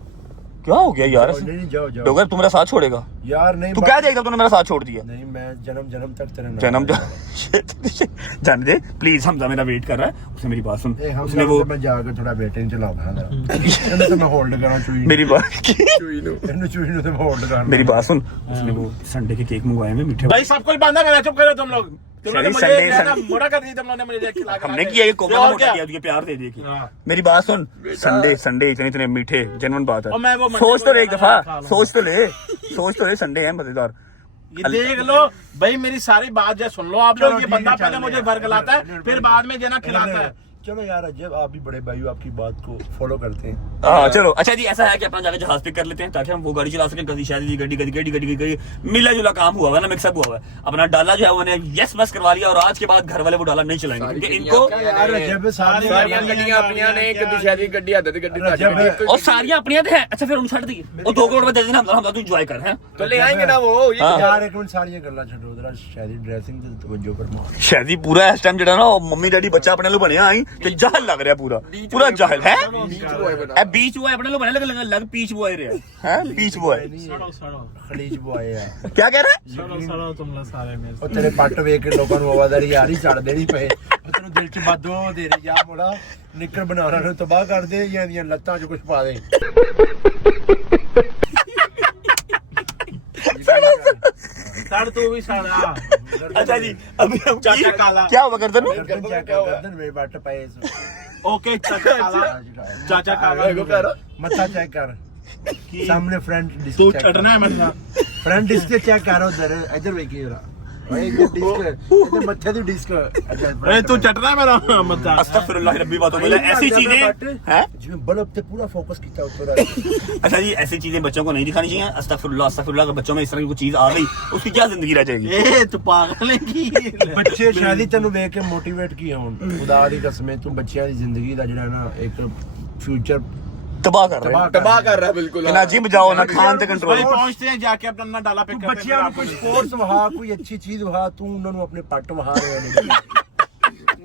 क्या हो गया यार? नहीं नहीं जाओ जाओ डोगर तू मेरा साथ छोड़ेगा? यार नहीं तू क्या देखेगा, तूने मेरा साथ छोड़ दिया? नहीं मैं जन्म तक तेरे नाल। जन्म जाने दे प्लीज, हमजा मेरा वेट कर रहा है। उसने मेरी बात सुन, ए हम उसने वो मैं जाकर थोड़ा बेटे ने चलाऊंगा ना। ਇਹਨੂੰ ਤਾਂ ਮੈਂ ਹੋਲਡ ਕਰਾਂ ਚੂਈ मेरी बात ਇਹਨੂੰ ਚੂਈ ਨੂੰ ਤੇ ਮੈਂ ਹੋਲਡ ਕਰਾਂ। मेरी बात सुन, उसने वो संडे के केक मंगवाए हैं मीठे। भाई सब कुछ बांधा करा, चुप करो तुम लोग। तुम लोग ने मुझे संडे- क्या ना मोड़ा कर दिया, तुम लोग ने मुझे खिला कर हमने किया ये कोका और मोटा क्या? किया, तुझे प्यार दे दे के। हाँ। मेरी बात सुन, संडे इतने मीठे, जेन्युइन बात है। और मैं वो सोच तो ले एक मंडे को दफा, खा लूंगा। सोच तो ले, संडे है मजेदार। ये देख लो भाई, मेरी सारी बात जो सुन लो आप लोग। ये बंदा पहले मुझे बरगलाता है, फिर बाद में जो ना खिलाता है। चलो यार अजब, आप भी बड़े भाई हो, आपकी बात को फॉलो करते हैं। हाँ चलो, अच्छा जी ऐसा है कि अपना जाके जहाज पिक कर लेते हैं, ताकि हम वो गाड़ी चला सकें। कभी शायद गड्डी मिला जुला काम हुआ है ना, मिक्सअप हुआ है। अपना डाला जो है उन्होंने यस मस करवा लिया, और आज के बाद घर वाले वो डाला नहीं चलाएंगे, क्योंकि इनको यार अजब सारी सारियां गड्डियां अपनियां ने, कदी शायद गड्डी आदत गड्डी ना रजब- और सारियां अपनियां तो है। अच्छा फिर उन्हें छड़ दी और 2 करोड़ रुपए दे देना, हम तू एंजॉय कर हैं। तो ले आएंगे ना वो। ये हाँ। यार एक मिनट सारी गल्ला छड्डो, जरा शादी ड्रेसिंग ते तवज्जो फरमाओ। शायद ही पूरा इस टाइम जड़ा ना मम्मी डैडी बच्चा अपने लो बने आई ते जाहल लग रहा है, पूरा जाहल है। ए बीच बॉय अपने लो बने लग पीच बॉय रे है, पीच बॉय। खलीज बॉय है। क्या कह रहा है? तुम लोग सारे मेरे ਉਹ ਤੇਰੇ ਪੱਟ ਵੇਖ ਕੇ ਲੋਕਾਂ ਨੂੰ ਆਵਾਜ਼ਾਰੀ ਯਾਰ ਹੀ ਛੱਡ ਦੇਣੀ ਪਏ। ਉਹ ਤੈਨੂੰ ਦਿਲ 'ਚ ਬਾਦੋ ਦੇ ਰਹੀ ਆ ਬੋਲਾ ਨਿੱਕਰ ਬਣਾਉਣਾ ਨੂੰ ਤਬਾਹ ਕਰ ਦੇ, ਜਾਂ ਦੀਆਂ ਲੱਤਾਂ 'ਚ ਕੁਝ ਪਾ ਦੇ। साढ़े तू भी साढ़ा। अच्छा जी अभी हम चाचा काला। क्या हुआ गर्दन में? गर्दन चेक कर, गर्दन में पट्ट पए इस। ओके चाचा काला, चाचा काला। मत्था चेक कर, सामने फ्रंट डिस्क तू चेक चढ़ना है मेरे साथ। फ्रंट डिस्क चेक कर उधर, इधर वेखी जरा भाई इधर डिस्क, इधर मत्थे दी डिस्क। अरे तू चढ़ना है मेरा मत्था। अस्तगफिरुल्लाह रब्बी बातों में ऐसी चीजें हैं। जिसमें बल्ब पे पूरा फोकस किया ऊपर। अच्छा जी ऐसी चीजें बच्चों को नहीं दिखानी चाहिए। अस्तगफिरुल्लाह, अगर बच्चों में इस तरह की कोई चीज आ गई, उसकी क्या जिंदगी रह जाएगी? ए तू पागल है की? ਬੱਚੇ ਸ਼ਾਇਦ ਹੀ ਤੈਨੂੰ ਵੇਖ ਕੇ ਮੋਟੀਵੇਟ ਕੀ ਹੋਣ। ਖੁਦਾ ਦੀ ਕਸਮ ਤੂੰ ਬੱਚਿਆਂ ਦੀ ਜ਼ਿੰਦਗੀ ਦਾ ਜਿਹੜਾ ਨਾ ਇੱਕ ਫਿਊਚਰ तबाह कर रहे हैं। तबाह कर रहा है बिल्कुल। ना जिम जाओ ना खान ते कंट्रोल। भाई पहुंचते हैं जाके अपना ना डाला पिक करते हैं। ਬੱਚਿਆਂ ਨੂੰ ਕੋਈ ਸਪੋਰट्स ਵਹਾ, ਕੋਈ ਅੱਛੀ ਚੀਜ਼ ਵਹਾ, ਤੂੰ ਉਹਨਾਂ ਨੂੰ ਆਪਣੇ ਪੱਟ ਵਹਾ ਰਿਹਾ ਨੇ।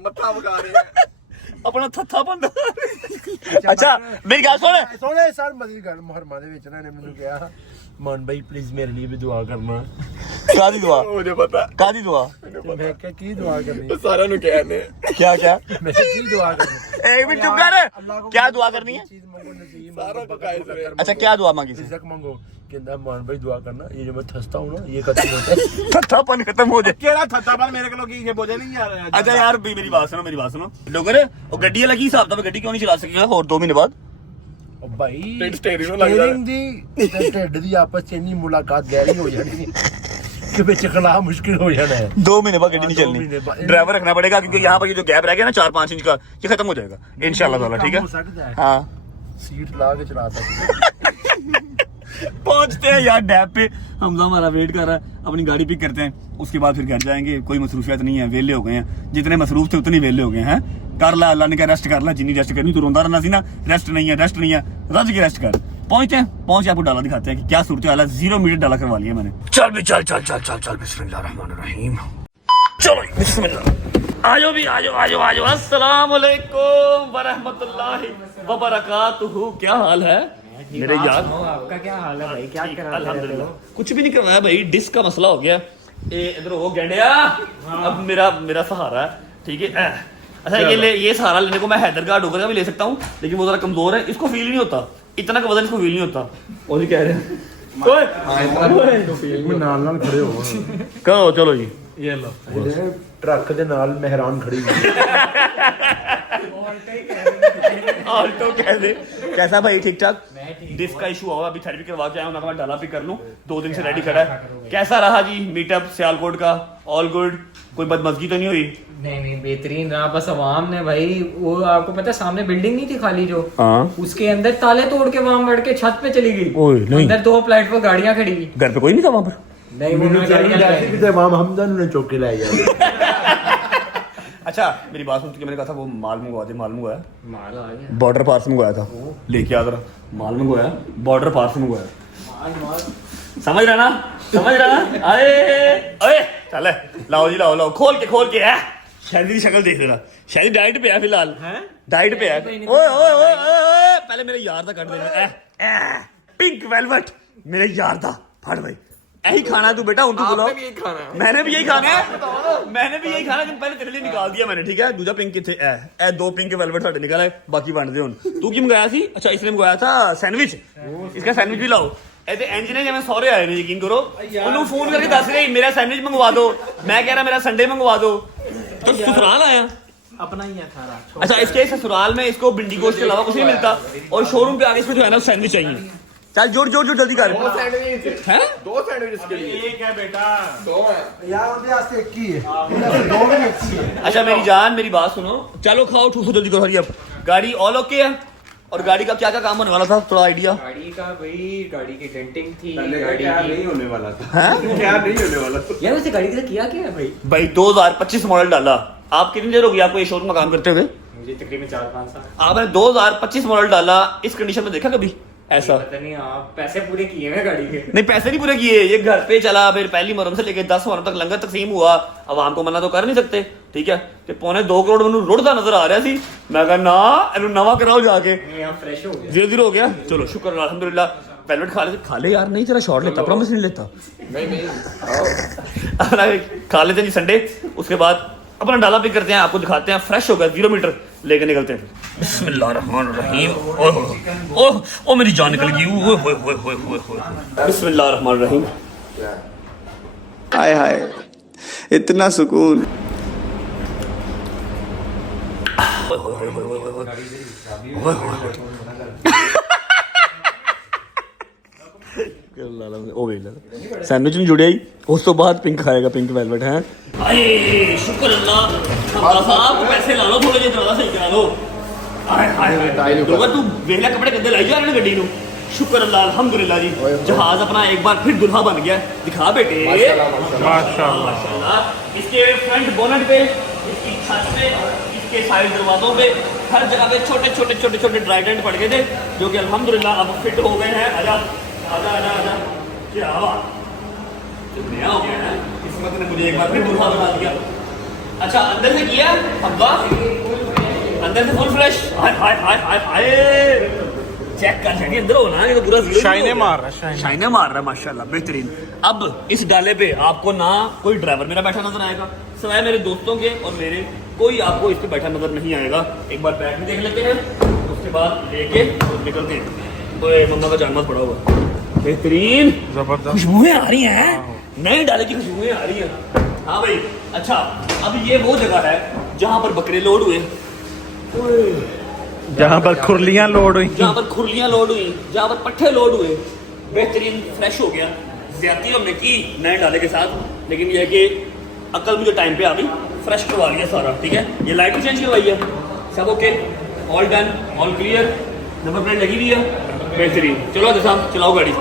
मत्था बगा रहे हैं। अपना थत्था बंद। अच्छा मेरी गल सुन, ਸੋਹਣੇ ਸਰ ਮਦੀ ਗੱਲ ਮੁਹਰਮਾ ਦੇ ਵਿੱਚ ਇਹਨਾਂ ਨੇ ਮੈਨੂੰ ਕਿਹਾ ਮਨ ਭਾਈ ਪਲੀਜ਼ ਮੇਰੇ ਲਈ ਵੀ ਦੁਆ ਕਰਨਾ। कादी दुआ, मुझे पता। कादी दुआ, ਤੇ ਮੈਂ ਕਿਹਾ ਕੀ ਦੁਆ ਕਰਨੀ? सारा नु कहने। क्या क्या? ਮੈਂ ਕਿਹਾ ਕੀ ਦੁਆ ਕਰਨੀ? एक मिनट चुप कर, क्या दुआ करनी है? चीज मांगो नसीब सारा मांगो, को काहे से? अच्छा क्या दुआ मांगी थी? रिज़्क मांगो। कहता मान भाई दुआ करना, ये जो मैं थसता हूँ ना ये खत्म होता है। थत्थापन खत्म हो जाए। केड़ा थत्ता पर मेरे को लोग ये बोझे नहीं यार। अच्छा यार भी मेरी बात सुनो डोगर, वो गड्डी वाला की हिसाब था, गड्डी क्यों नहीं चला सकेगा और 2 महीने बाद? ਉਹ ਭਾਈ स्टेरिंग ਨੂੰ ਲੱਗਦਾ ਸਟੀਅਰਿੰਗ ਦੀ ਤੇ ਢਿੱਡ ਦੀ ਆਪਸ ਚ ਇੰਨੀ ਮੁਲਾਕਾਤ ਗਹਿਰੀ ਹੋ ਜਾਣੀ ਕਿ ਵਿੱਚ ਖਲਾ ਮੁਸ਼ਕਿਲ ਹੋ ਜਾਣਾ ਹੈ। 2 महीने बाद गड्डी नहीं 2 महीने चलनी, बाद- ड्राइवर रखना पड़ेगा, क्योंकि यहाँ पर ये जो गैप रह गया ना 4-5 इंच का, ये खत्म हो जाएगा इंशाल्लाह ताला। ठीक हो है सकता है, हाँ। सीट ला के चला सकते। पहुंचते हैं यार डैब पे, हमजा हमारा वेट कर रहा है, अपनी गाड़ी पिक करते हैं, उसके बाद फिर घर जाएंगे। कोई मसरूफियत नहीं है, वेले हो गए हैं, जितने मसरूफ थे उतने वेले हो गए हैं। कर ला अल्लाह ने कहा रेस्ट कर ला, जिनी रेस्ट करनी, तू रोंदा रहना सी ना, रेस्ट नहीं है रज के रेस्ट कर। पहुंचते हैं, पहुंच के आपको डाला दिखाते हैं कि क्या सूरत हाल है। 0 मीटर डाला करवा लिया मैंने। चल भी चल चल चल चल चल बिस्मिल्लाहिर्रहमानिर्रहीम। चलो बिस्मिल्लाह। आजो भी आजो आजो आजो। अस्सलाम वालेकुम व रहमतुल्लाहि व बरकातुहू। क्या हाल है मेरे यार? आपका क्या हाल है भाई? क्या कर रहे अल्हम्दुलिल्लाह। कुछ भी नहीं करवाया भाई, डिस्क का मसला हो गया। इधर हो गेंडिया, अब मेरा सहारा है, ठीक है। अच्छा ये सहारा लेने को मैं हैदर का डोगर का भी ले सकता हूँ, लेकिन वो जरा कमजोर है, इसको फील नहीं होता, इतना का वजन इसको फील नहीं होता। और ये कह रहे हैं नाल खड़े हो कहो चलो जी ये लो ट्रक दे नाल मेहरान खड़ी ऑल्टो कह दे। कैसा भाई? ठीक ठाक? डिस्क का इशू हुआ, अभी थेरेपी करवा के आया हूं, मैं डाला भी कर लूं। 2 दिन से रेडी खड़ा है। कैसा रहा जी मीटअप सियालकोट का? All good? कोई बदमजगी तो नहीं हुई? नहीं बेहतरीन रहा। बस अवाम ने भाई, वो आपको पता है सामने बिल्डिंग नहीं थी खाली जो, उसके अंदर ताले तोड़ के वहां बढ़ के छत पे चली गई। अंदर 2 फ्लैट पर गाड़ियां खड़ी। घर पे कोई नहीं था वहां पर? नहीं, इमाम हमदन ने चौक के लाया। अच्छा मेरी बात सुन के मैंने कहा था वो माल मंगवा दे। माल मंगवाया? माल आ गया। बॉर्डर पास मंगवाया था, लेके आ जरा। माल मंगवाया, बॉर्डर पास मंगवाया। समझ रहा ना? समझ रहा ना? अरे चल लाओ जी, लाओ खोल के है। शादी की शक्ल देख लेना। शादी डाइट पे है फिलहाल, डाइट पे है। ओए ओए ओए पहले मेरे यार था कट देना। पिंक वेलवेट मेरे यार था। फट भाई यही खाना है तू बेटा, उनको बोलो। मैंने भी यही खाना है, मैंने भी यही खाना है। पहले तेरे लिए निकाल दिया मैंने, ठीक है। दूजा पिंक किथे ए 2 पिंक वेलवेट साडे निकला है, बाकी वंड दे हुन। तू की मंगाया सी? अच्छा इसने मंगाया था सैंडविच। इसका सैंडविच भी लाओ। ऐसे इंजने जिवें सौरे आए ने, यकीन करो। उन्होंने फोन करके दस रही मेरा सैंडविच मंगवा दो। मैं कह रहा मेरा संडे मंगवा दो। तो ससुराल आया अपना ही है खाना। अच्छा इसके ससुराल में इसको भिंडी गोश्त के अलावा कुछ नहीं मिलता, और शोरूम पे आगे इसको जो है ना सैंडविच चाहिए। चल जोड़ जल्दी कर। 2 सैंडविच इसके लिए। एक है बेटा, 2 है यार उनके वास्ते एक ही है। 2 भी अच्छी है। अच्छा मेरी जान मेरी बात सुनो, चलो खाओ ठूसो जल्दी करो। अब गाड़ी ऑल ओके है? और गाड़ी का क्या क्या काम होने वाला था, थोड़ा आइडिया? गाड़ी का भाई, गाड़ी की डेंटिंग थी, गाड़ी नहीं होने वाला था। क्या नहीं होने वाला था यार? वैसे गाड़ी का किया क्या है भाई? 2025 मॉडल डाला। आप कितनी देर हो गई आपको ये शोरूम में काम करते हुए? मुझे तकरीबन 4-5 साल। आपने 2025 मॉडल डाला, इस कंडीशन में देखा कभी ऐसा? पता नहीं, आप पैसे पूरे किए हैं गाड़ी के? नहीं पैसे नहीं पूरे किए, ये घर पे चला, फिर पहली मुहर्रम से लेके 10 मुहर्रम तक लंगर तकसीम हुआ। अवाम को मना तो कर नहीं सकते, ठीक है। ते 2.25 करोड़ मैनू रुड़दा नजर आ रहा सी। मैं कहा ना इन्हू नवा कराओ जाके। यहाँ फ्रेश हो गया, 0-0 हो गया। चलो शुक्र अल्हम्दुलिल्लाह। वेलवेट खा ले यार, नहीं तेरा शॉर्ट लेता, प्रॉमिस नहीं लेता। नहीं खा लेते हैं जी संडे, उसके बाद अपना डाला पिक करते हैं, आपको दिखाते हैं। फ्रेश हो गया, 0 मीटर लेके निकलते हैं। बिस्मिल्लाहिर्रहमानिर्रहीम। ओह मेरी जान निकल गई। बिस्मिल्लाहिर्रहमानिर्रहीम। हाय हाय इतना सुकून। सैंडविच नहीं जुड़िया ही, उस तो बाद पिंक खाएगा, पिंक वेलवेट है। हाय शुक्र अल्लाह। साहब पैसे ला लो थोड़े जे, ज्यादा सही करा लो। तू वेला कपड़े गंदे लाई जा रहे गड्डी। शुक्र अल्लाह अल्हम्दुलिल्लाह जी। जहाज अपना एक बार फिर दुल्हा बन गया। दिखा बेटे माशाल्लाह। इसके फ्रंट बोनट पे, इसकी छत पे, इसके साइड दरवाजों पे, हर जगह पे छोटे ड्राइडेंट पड़ गए थे, जो कि अल्हम्दुलिल्लाह अब फिट हो गए हैं। आजा क्या बात, नया हो गया है। किस्मत ने मुझे एक बार फिर दुल्हा बना दिया। अच्छा अंदर से किया अब्बा, अंदर से फुल फ्रेश। हाय चेक कर सकते अंदर हो ना, ये तो पूरा शाइने मार रहा है माशाल्लाह, बेहतरीन। अब इस डाले पे आपको ना कोई ड्राइवर मेरा बैठा नजर आएगा, सिवाय मेरे दोस्तों के और मेरे, कोई आपको इस पे बैठा नजर नहीं आएगा। एक बार बैठ भी देख लेते हैं, उसके बाद लेके निकलते हैं। ओए मम्मा का जानवर पड़ा हुआ, बेहतरीन जबरदस्त खुशबुएं आ रही हैं, नए डाले की खुशबुएं आ रही हैं। हाँ भाई अच्छा, अब ये वो जगह है जहाँ पर बकरे लोड हुए, जहाँ पर खुरलियाँ लोड हुई, जहाँ पर पट्ठे लोड हुए। बेहतरीन फ्रेश हो गया। ज्यादती हमने की नए डाले के साथ, लेकिन यह कि अकल मुझे टाइम पे आ गई, फ्रेश करवा लिया सारा, ठीक है। ये लाइट भी चेंज करवाई है, सब okay, all done, all clear, number plate लगी हुई है, बेहतरीन। चलो साहब चलाओ गाड़ी,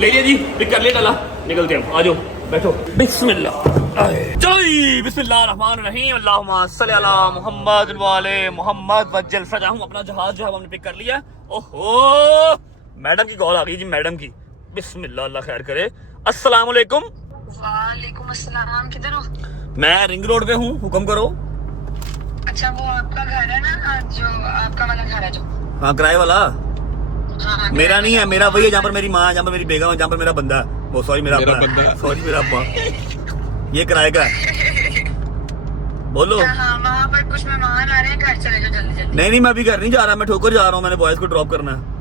ले लिया जी, पिक कर लिया डाला, निकलते हैं। आ जाओ बैठो, बिस्मिल्लाह। चलो जी बिस्मिल्लाहिर्रहमानिर्रहीम, अल्लाहुम्मा सल्ली अला मुहम्मद व आले मुहम्मद वज्जल फरजहum। अपना जहाज जो है हमने पिक कर लिया। ओहो मैडम की कॉल आ गई जी, मैडम की। बिस्मिल्लाह, अल्लाह खैर करे। अस्सलाम वालेकुम। वालेकुम अस्सलाम, किधर हो? मैं रिंग रोड पे हूँ, हुक्म करो। अच्छा, वो आपका घर है ना, जो आपका वाला घर है जो? हाँ, किराए वाला। हाँ, मेरा नहीं है, मेरा वही है जहाँ पर मेरी माँ है, जहाँ पर मेरी बेगम है, जहाँ पर मेरा बंदा है। वो सॉरी, मेरा अब्बा है। सॉरी, मेरा अब्बा। ये किराए का है। बोलो। हाँ, वहाँ पर कुछ मेहमान आ रहे हैं, घर चले जाओ जल्दी जल्दी। नहीं, मैं अभी घर नहीं जा रहा, मैं ठोकर जा रहा हूँ, मैंने बॉयज को ड्रॉप करना है।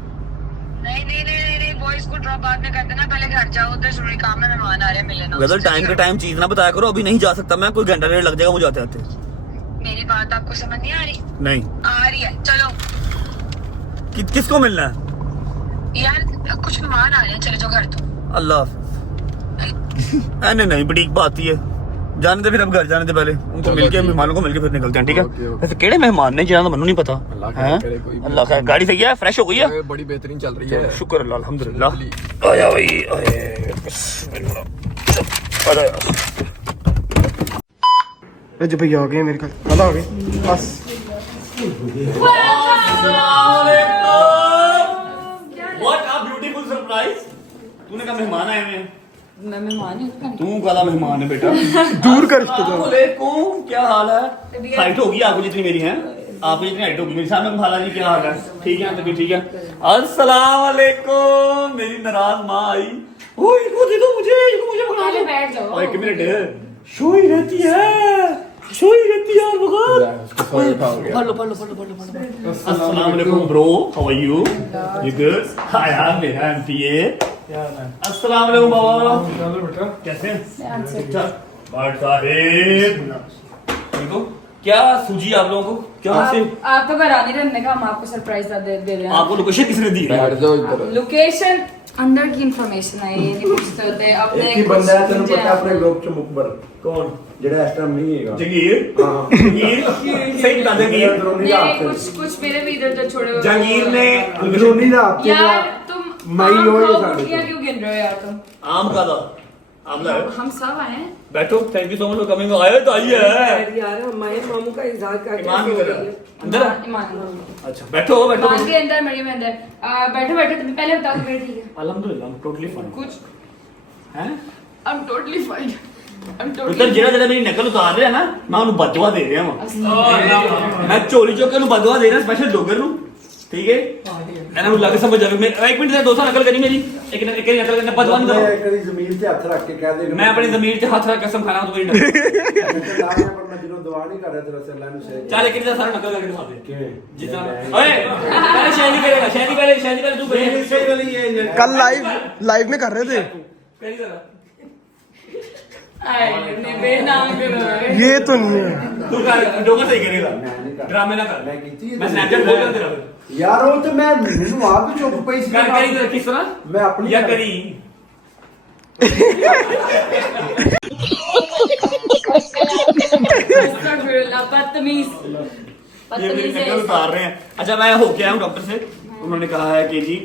नहीं, बॉयज को ड्रॉप बाद में कर देना, पहले घर जाओ, उधर जरूरी काम में मेहमान आ रहे हैं, मिलने ना। गजल टाइम के टाइम चीज ना बताया करो, अभी नहीं जा सकता मैं, कोई घंटा डेढ़ लग जाएगा मुझे आते आते। मेरी बात आपको समझ नहीं आ रही? नहीं आ रही है, चलो। किसको मिलना है? यार कुछ मेहमान आ रहे हैं, चले जाओ घर तो। अल्लाह नहीं, बड़ी बात ही है, जाने दे फिर, अब घर जाने दे पहले, उनको मिलके, मेहमानों को मिलके फिर निकलते हैं, ठीक है? वैसे केड़े मेहमान ने जिन्होंने मैनू नहीं पता। अल्लाह खैर, गाड़ी सही है, फ्रेश हो गई है, बड़ी बेहतरीन चल रही है, शुक्र अल्लाह, अल्हम्दुलिल्लाह। आया भाई, जो भैया आ गए मेरे ख्याल, कल आ गए बस। What a beautiful surprise! तूने कहा मेहमान आए हुए हैं? मैं मेहमान हूँ। तू काला मेहमान है बेटा। दूर कर इसको। वालेकुम, क्या हाल है? हाइट होगी आपको जितनी मेरी है, आपको जितनी हाइट होगी मेरे सामने। खाला जी क्या हाल है? ठीक है, तभी ठीक है। अस्सलाम वालेकुम, मेरी नाराज माँ आई। ओए इनको दे दो मुझे, पकड़ा दो। बैठ जाओ। ओए, एक मिनट, सोई रहती है यार बगैर। पढ़ लो। अस्सलाम वालेकुम bro, how are you? You good? Hi मेरा एमपीए। अस्सलाम वालेकुम बाबा, कैसे हैं? ठीक-ठाक। बात साहिब, देखो क्या सूझी आप लोगों को? क्या से आप तो घर आने रहने का, हम आपको सरप्राइज दे रहे हैं। आपको लोकेशन किसने दी? लोकेशन अंदर की इंफॉर्मेशन है, ये नहीं पूछते होते अपने। एक ही बंदा है तेरे पता अपने ग्रुप च मुकबर कौन? जेड़ा इस टाइम नहीं हैगा। जंगीर। जंगीर सही बता दे। ये कुछ मेरे भी इधर उधर छोड़े हुए। जंगीर ने अंदरूनी ना आपके यार तुम मई आम लो ये खाओ, सारे गुठलियाँ क्यों गिन रहे हो यार तुम? आम का था, आमला है। हम सब आए हैं। बैठो, thank you so much for coming. आए तो आइए यार हमारे मामू का इजहार करके ईमान की तरह अंदर। ईमान। अच्छा बैठो ईमान के अंदर, मरियम अंदर। बैठो तुम पहले बताओ, मेरे ठीक है? अल्हम्दुलिल्लाह, टोटली फाइन। कुछ हैं? I'm totally fine. उधर जेड़ा मेरी नकल उतार रहे हैं ना, मैं उन्हें बदवा दे रहा हूं। मैं चोरी चौके उन्हें बदवा दे रहा स्पेशल डोगर नु, ठीक है? एना मुझे लगे समझ जावे। मैं एक मिनट से दोस्त नकल करी मेरी, एक नकल करने बदवा नहीं दो। कभी जमीन पे हाथ रख के कह दे मैं अपनी जमीन पे हाथ रख कसम खाना तो मेरी नकल। मैं दिनों दुआ नहीं कर रहा तेरा से अल्लाह ने से। चल लेकिन सारा नकल करके दिखा दे जितना। ओए पहले शायरी करेगा, शायरी पहले तू करे। कल लाइव में कर रहे थे करी जरा। बेनाम करो। ये तो नहीं है तू कर, डोगर सही करेगा, ड्रामे ना कर। मैं स्नैपचैट खोल कर तेरा यार वो तो मैं मैनू आप भी चुप पई सी कर करी तो किस तरह मैं अपनी या करी। बदतमीज ये मेरी नकल उतार रहे हैं। अच्छा मैं होके आया हूँ डॉक्टर से, उन्होंने कहा है कि जी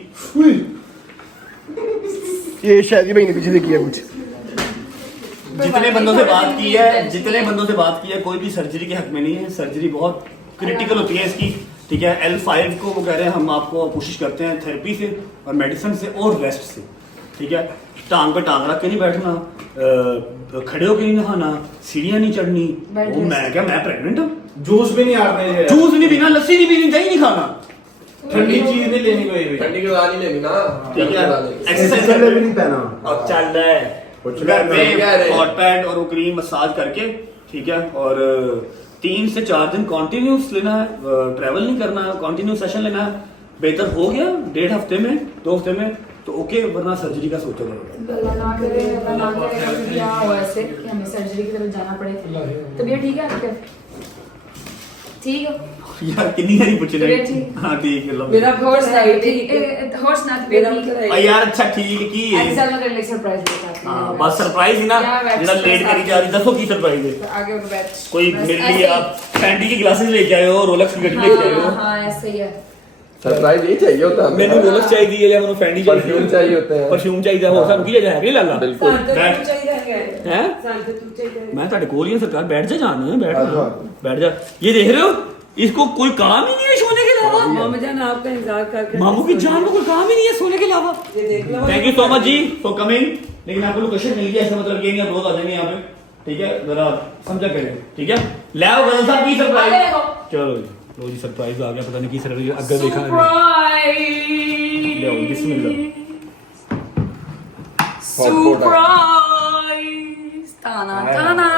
ये शायद भाई ने पीछे से किया कुछ। जितने बंदों से बात की है कोई भी सर्जरी के हक में नहीं है। सर्जरी बहुत क्रिटिकल होती है इसकी, ठीक है? L5 को वो कह रहे हैं हम आपको कोशिश करते हैं थेरेपी से और मेडिसिन से और रेस्ट से, ठीक है? टांग पे टांग रख के नहीं बैठना, खड़े होके नहीं नहाना, सीढ़ियां नहीं चढ़नी। वो मैं प्रेग्नेंट हूँ, जूस भी नहीं आ रहे जूस नहीं पीना, लस्सी नहीं पीनी, दही नहीं खाना, ठंडी चीज नहीं लेनी कोई भी, ठंडी गला नहीं लेनी ना, ठीक है? एक्सरसाइज भी नहीं पहना। अब चल रहा है घर में हॉट पैड और वो क्रीम मसाज करके, ठीक है? और 3 से 4 दिन कॉन्टिन्यूस लेना है, ट्रैवल नहीं करना है, कॉन्टिन्यूस सेशन लेना है। बेहतर हो गया 1.5 हफ्ते में, 2 हफ्ते में तो ओके, वरना सर्जरी का सोचो करो। अल्लाह ना करे क्या हो ऐसे कि हमें सर्जरी की तरफ जाना पड़े। तबीयत ठीक है आपके? ठीक है यार कितनी सारी पूछ रहे ठीक। हैं। हाँ ठीक है, मेरा हॉर्स नहीं ठीक है, हॉर्स ना तबीयत ठीक है यार। अच्छा ठीक की ऐसे साल में तेरे सरप्राइज देता है। हाँ बस सरप्राइज ही ना, जेड़ा लेट करी जा रही। दसो की सरप्राइज है? आगे उठ बैठ। कोई मेरे लिए आप फैंडी की ग्लासेस लेके आए हो, रोलेक्स की घड़ी लेके आए हो। हाँ ऐसे ही है। सरप्राइज यही चाहिए होता है। मैंने रोलेक्स चाहिए या मैंने फैंडी परफ्यूम चाहिए होता है, परफ्यूम चाहिए हो सब की जाए नहीं लाला। बिल्कुल हैं मैं ਤੁਹਾਡੇ ਕੋਲ ਹੀ सरकार, बैठ जा, जान बैठ जा। ये देख रहे हो, इसको कोई काम ही नहीं है सोने के अलावा। मामू की जान को कोई काम ही नहीं है सोने के अलावा। थैंक यू सो मच जी फॉर कमिंग। लेकिन आपको लोकेशन मिल गया, ऐसा मतलब ये रोज आ जाएंगे यहाँ पे, ठीक है? जरा समझा करें, ठीक है? ले आओ गजल साहब की सरप्राइज। चलो जी, लो जी सरप्राइज आ गया, पता नहीं की सरप्राइज अगर देखा नहीं। ले आओ बिस्मिल्लाह। सरप्राइज ताना ताना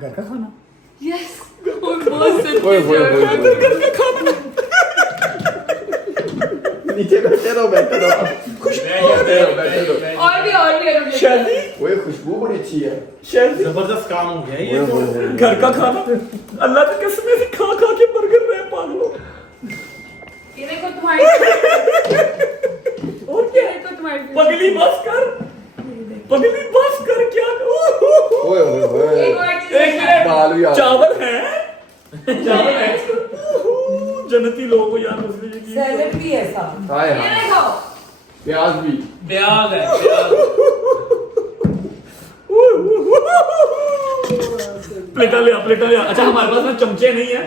घर का खाना। यस बहुत नीचे बैठे रहो और भी शादी वो खुशबू बड़ी अच्छी है। जबरदस्त काम हो गया ये तो। घर का खाना अल्लाह की कसम से खा खा के बर्गर रहे पागलों। ये देखो तुम्हारी और क्या देखो तुम्हारी पगली बस कर क्या ओए एक और चीज दाल भी आ चावल है जन्नती लोगों को यार मुझे सैलेड भी है साहब। हाय ये देखो प्याज भी प्याज है प्लेटा ले अच्छा हमारे पास ना चमचे नहीं है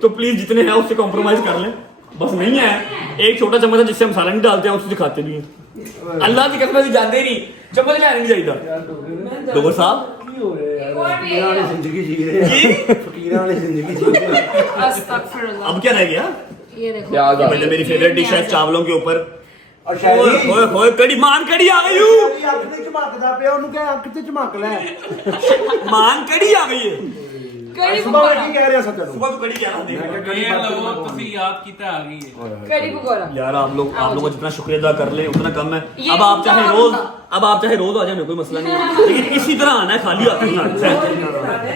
तो प्लीज जितने हैं उससे कॉम्प्रोमाइज कर लें, बस नहीं है। एक छोटा चम्मच है जिससे हम सालन नहीं डालते हैं, उससे खाते नहीं है। अल्लाह की कसम से जानते ही नहीं, चम्मच लेना नहीं चाहिए। डोगर साहब एक और भी है जिंदगी जी रहे हैं, फकीर वाली जिंदगी जी रहे हैं। अस्तगफिरुल्लाह। अब क्या रह गया? ये देखो प्याज आ मतलब मेरी फेवरेट डिश है चावलों के ऊपर। और शायद होए कड़ी मान कड़ी आ गई हूँ। ਅੱਖ ਤੇ ਝਮਕਦਾ ਪਿਆ ਉਹਨੂੰ ਕਹਿ ਅੱਖ ਤੇ ਝਮਕ ਲੈ। मान कड़ी आ गई है। कड़ी ਸੁਬਾ पकौड़ा ਕੀ ਕਹਿ ਰਿਹਾ ਸੱਚ ਨੂੰ? सुबह तो कड़ी क्या कड़ी पकौड़ा यार आप लोग का जितना शुक्रिया अदा कर ले उतना कम है। ये अब आप चाहे उनका रोज होगा। अब आप चाहे रोज आ जाए कोई मसला नहीं है, लेकिन इसी तरह आना है, खाली हाथ नहीं आना है।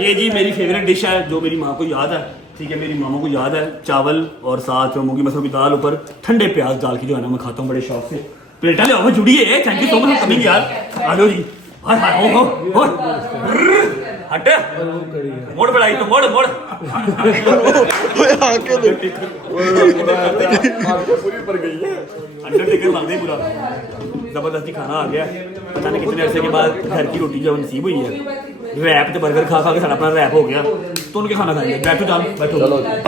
ये जी मेरी फेवरेट डिश है जो मेरी माँ को याद है, ठीक है? मेरी मामा को याद है। चावल और साथ मूंगी मसूर की दाल ऊपर ठंडे प्याज डाल के जो है ना मैं खाता हूँ बड़े शौक से। प्लेटा ले आओ जुड़ी है। Thank you so much coming यार। आ जाओ जी। हाय हाय हो हट मोड़ बढ़ाई तो मोड़ पूरी पर गई है। अंडरटेकर मांगते पूरा जबरदस्ती खाना आ गया। पता नहीं कितने अरसे के बाद घर की रोटी जब नसीब हुई है। रैप तो बर्गर खा खा के सारा अपना रैप हो गया, तो उनके खाना खाएंगे। बैठो जाओ बैठो।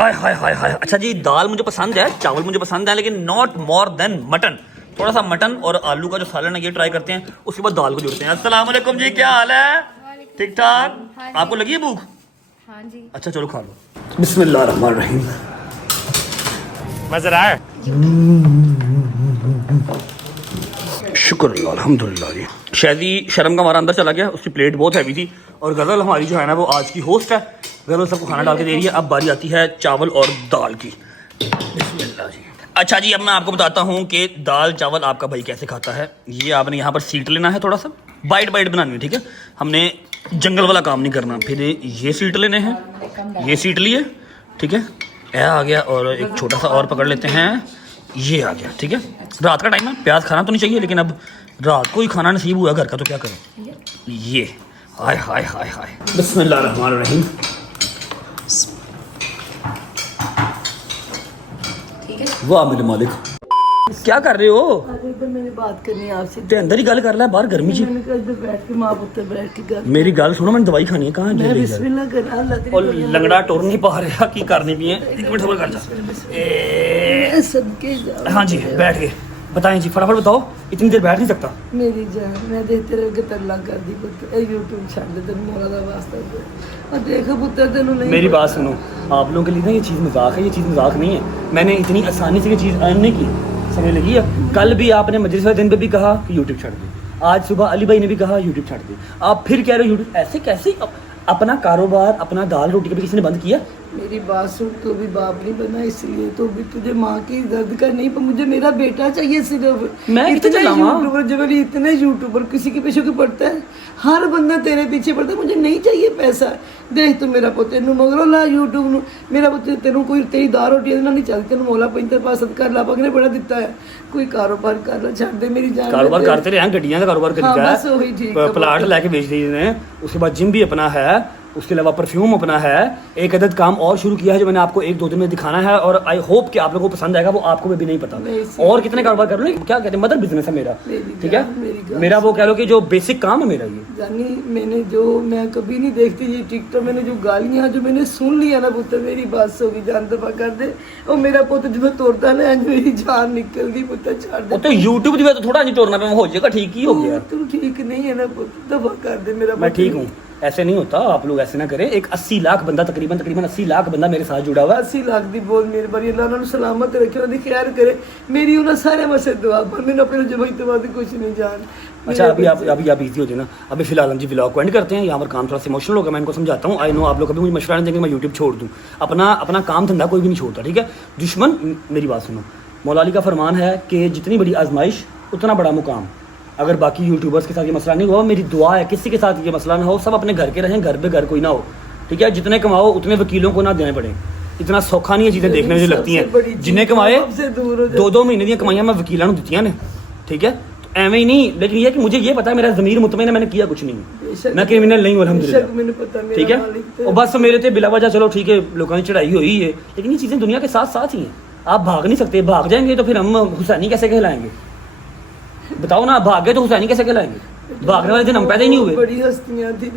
हाय हाय हाय हाय। अच्छा जी दाल मुझे पसंद है, चावल मुझे पसंद है, लेकिन नॉट मोर देन मटन। थोड़ा सा मटन और आलू का जो सालन है ये ट्राई करते हैं, उसके बाद दाल को जोड़ते हैं। अस्सलाम वालेकुम जी, क्या हाल है? ठीक ठाक? आपको लगी है भूख? हाँ जी। अच्छा चलो खा लो। बिस्मिल्लाह रहमान रहीम। मजा आया? शुक्र अल्हम्दुलिल्लाह जी। शायदी शर्म का हमारा अंदर चला गया, उसकी प्लेट बहुत हैवी थी। और गज़ल हमारी जो है ना वो आज की होस्ट है, गज़ल सबको खाना डाल के दे रही है। अब बारी आती है चावल और दाल की। बिस्मिल्लाह जी। अच्छा जी अब मैं आपको बताता हूँ कि दाल चावल आपका भाई कैसे खाता है। ये आपने यहाँ पर सीट लेना है, थोड़ा सा बाइट बनानी है, ठीक है? हमने जंगल वाला काम नहीं करना। फिर ये सीट लेने हैं, ये सीट लिए, ठीक है? यह आ गया और एक छोटा सा और पकड़ लेते हैं, ये आ गया, ठीक है? रात का टाइम है, प्याज खाना तो नहीं चाहिए, लेकिन अब रात को ही खाना नसीब हुआ घर का तो क्या करें। ये हाय हाय हाय हाय। बिस्मिल्लाह रहमान रहीम। वाह मेरे मालिक, क्या कर रहे हो? मैंने बात करनी है आपसे। ते अंदर ही गल कर ले, बाहर गर्मी जी। मैंने कहा इधर बैठ के माँ पुत्र बैठ के गल। मेरी गल सुनो, मैंने दवाई खानी है। कहाँ मैं बिस्मिल्लाह कर अल्लाह तेरी और लंगड़ा टुर नहीं पा रहा की करनी भी है। एक मिनट सबर कर जा। मैं सदके जा। हाँ जी बैठ गए, बताएं जी फटाफट बताओ, इतनी देर बैठ नहीं सकता। मेरी जान मैं देते रह के तरला कर दी पुत्र यूट्यूब छाड़ दे तेरे मोला दा वास्ता और देखो पुत्र तेनू नहीं। मेरी बात सुनो, आप लोगों के लिए ना ये चीज़ मजाक है, ये चीज़ मजाक नहीं है। मैंने इतनी आसानी से ये चीज़ अर्न नहीं की, समझ लगी है? कल भी आपने मजलिस वाले दिन पे भी कहा कि यूट्यूब छाड़ दे, आज सुबह अली भाई ने भी कहा यूट्यूब छाड़ दे, आप फिर कह रहे हो यूट्यूब। ऐसे कैसे अपना कारोबार अपना दाल रोटी कभी किसी ने बंद किया? मेरी बात सुन, तो भी बाप नहीं बना इसलिए तो भी तुझे माँ की दर्द का नहीं, पर मुझे मेरा बेटा चाहिए सिर्फ। मैं इतने यूट्यूबर जब इतने यूट्यूबर किसी के पीछे क्यों पड़ता है? हर बंदा तेरे पीछे पड़ता है। मुझे नहीं चाहिए पैसा। देख तू मेरा पुत्र तेनू मगरों ला यूट्यूब नू, मेरा पुत्र तेनू कोई तेरी दाल रोटी नहीं चलती, तेनू मौला पैंतर पास सदका ला पग ने बड़ा दिता है। कोई कारोबार कर ला, छੱਡ दे मेरी जान। कारोबार करते रहे हैं, गड्डियां का कारोबार करी हाँ, है, बस वही ठीक है। प्लाट लेके बेच दिए ने, उसके बाद जिम भी अपना है, उसके अलावा परफ्यूम अपना है, एक अदद काम और शुरू किया है जो मैंने आपको 1-2 दिन में दिखाना है और आई होप कि आप लोगों को पसंद आएगा। वो आपको भी नहीं पता और कितने कारोबार कर लो, क्या कहते हैं, मदर बिजनेस है मेरा, ठीक है, मेरा वो कह लो कि जो बेसिक काम है मेरा ये। जानी मैं कभी नहीं देखती ये टिकटॉक, मैंने जो गालियां जो मैंने सुन लिया ना पुत्र, मेरी बात होगी जान दफा कर दे। और मेरा पुत्र जो तोड़ता ना मेरी जान निकल गई पुत्र, छाड़ दे। तो यूट्यूब की तो थोड़ा नहीं तोड़ना पे हो जाएगा, ठीक ही हो गया। तू ठीक नहीं है ना पुत्र, दफा कर दे मेरा। मैं ठीक हूँ, ऐसे नहीं होता, आप लोग ऐसे ना करें। एक 80 लाख बंदा तकरीबन 80 लाख बंदा मेरे साथ जुड़ा हुआ है। 80 लाख दी बहुत मेहरबानी, अल्लाह उन्हें सलामत रखे, उन्हें खैर करे। मेरी उन्हें सारे मसे दुआ पर मैंने अपने जब तो कुछ नहीं जान। अच्छा अभी आप इजी हो जाए ना, अभी फिलहाल हम जी व्लॉग को एंड करते हैं। यहाँ पर काम थोड़ा सा इमोशनल होगा, मैं इनको समझाता हूँ। आई नो आप लोग कभी मुझे मशवरा नहीं देंगे मैं यूट्यूब छोड़ दूँ, अपना काम धंधा कोई भी नहीं छोड़ता, ठीक है। दुश्मन, मेरी बात सुनो, मौला अली का फरमान है कि जितनी बड़ी आजमाइश उतना बड़ा मुकाम। अगर बाकी यूट्यूबर्स के साथ ये मसला नहीं हुआ, मेरी दुआ है किसी के साथ ये मसला ना हो, सब अपने घर के रहें, घर पे घर कोई ना हो, ठीक है। जितने कमाओ उतने वकीलों को ना देने पड़े, इतना सौखा नहीं है चीज़ें देखने में लगती हैं। जिन्हें कमाए 2-2 महीने दी कमाइयां मैं वकीलों को दी ने, ठीक है। तो एवं ही नहीं, लेकिन ये कि मुझे ये पता है मेरा ज़मीर मुतमईन है, मैंने किया कुछ नहीं, मैं क्रिमिनल नहीं हूँ अल्हम्दुलिल्लाह, ठीक है। और बस मेरे थे बिला वजह चलो ठीक है लोगों की चढ़ाई हुई है, लेकिन ये चीज़ें दुनिया के साथ साथ ही हैं। आप भाग नहीं सकते, भाग जाएंगे तो फिर हम हुसैनी कैसे कहलाएंगे, बताओ ना। भाग गए तो हुसैनी कैसे कहलाएंगे, भागने वाले दिन हम पैदा ही नहीं हुए, बड़ी हस्तियां थी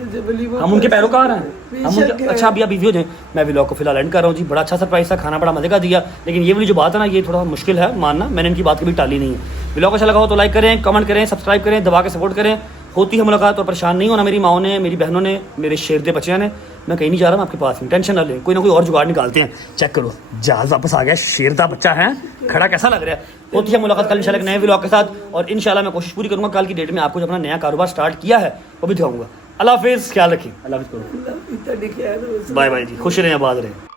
हम उनके पैरोकार हैं, हम उनके। अच्छा अभी आप बिजी हो जाए, मैं व्लॉग को फिलहाल एंड कर रहा हूँ जी। बड़ा अच्छा सरप्राइज था, खाना बड़ा मजे का दिया, लेकिन ये वाली जो बात है ना ये थोड़ा मुश्किल है मानना, मैंने इनकी बात कभी टाली नहीं है। व्लॉग अच्छा लगा हो तो लाइक करें, कमेंट करें, सब्सक्राइब करें, दबा के सपोर्ट करें। होती है मुलाकात, और परेशान नहीं होना मेरी माओ ने, मेरी बहनों ने, मेरे शेरदे बच्चे ने। मैं कहीं नहीं जा रहा, मैं आपके पास हूँ, टेंशन ना लें, कोई ना कोई और जुगाड़ निकालते हैं। चेक करो जहाज वापस आ गया, शेरदा बच्चा है खड़ा, कैसा लग रहा है। होती है मुलाकात कल इंशाल्लाह नए व्लॉग के साथ, और इंशाल्लाह मैं कोशिश पूरी करूँगा कल की डेट में आपको जो अपना नया कारोबार स्टार्ट किया है वो भी दिखाऊंगा। अल्लाह हाफिज़, ख्याल रखिए, अल्लाह हाफिज़ करो, बाय बाय जी, खुश रहें, आबाद रहें।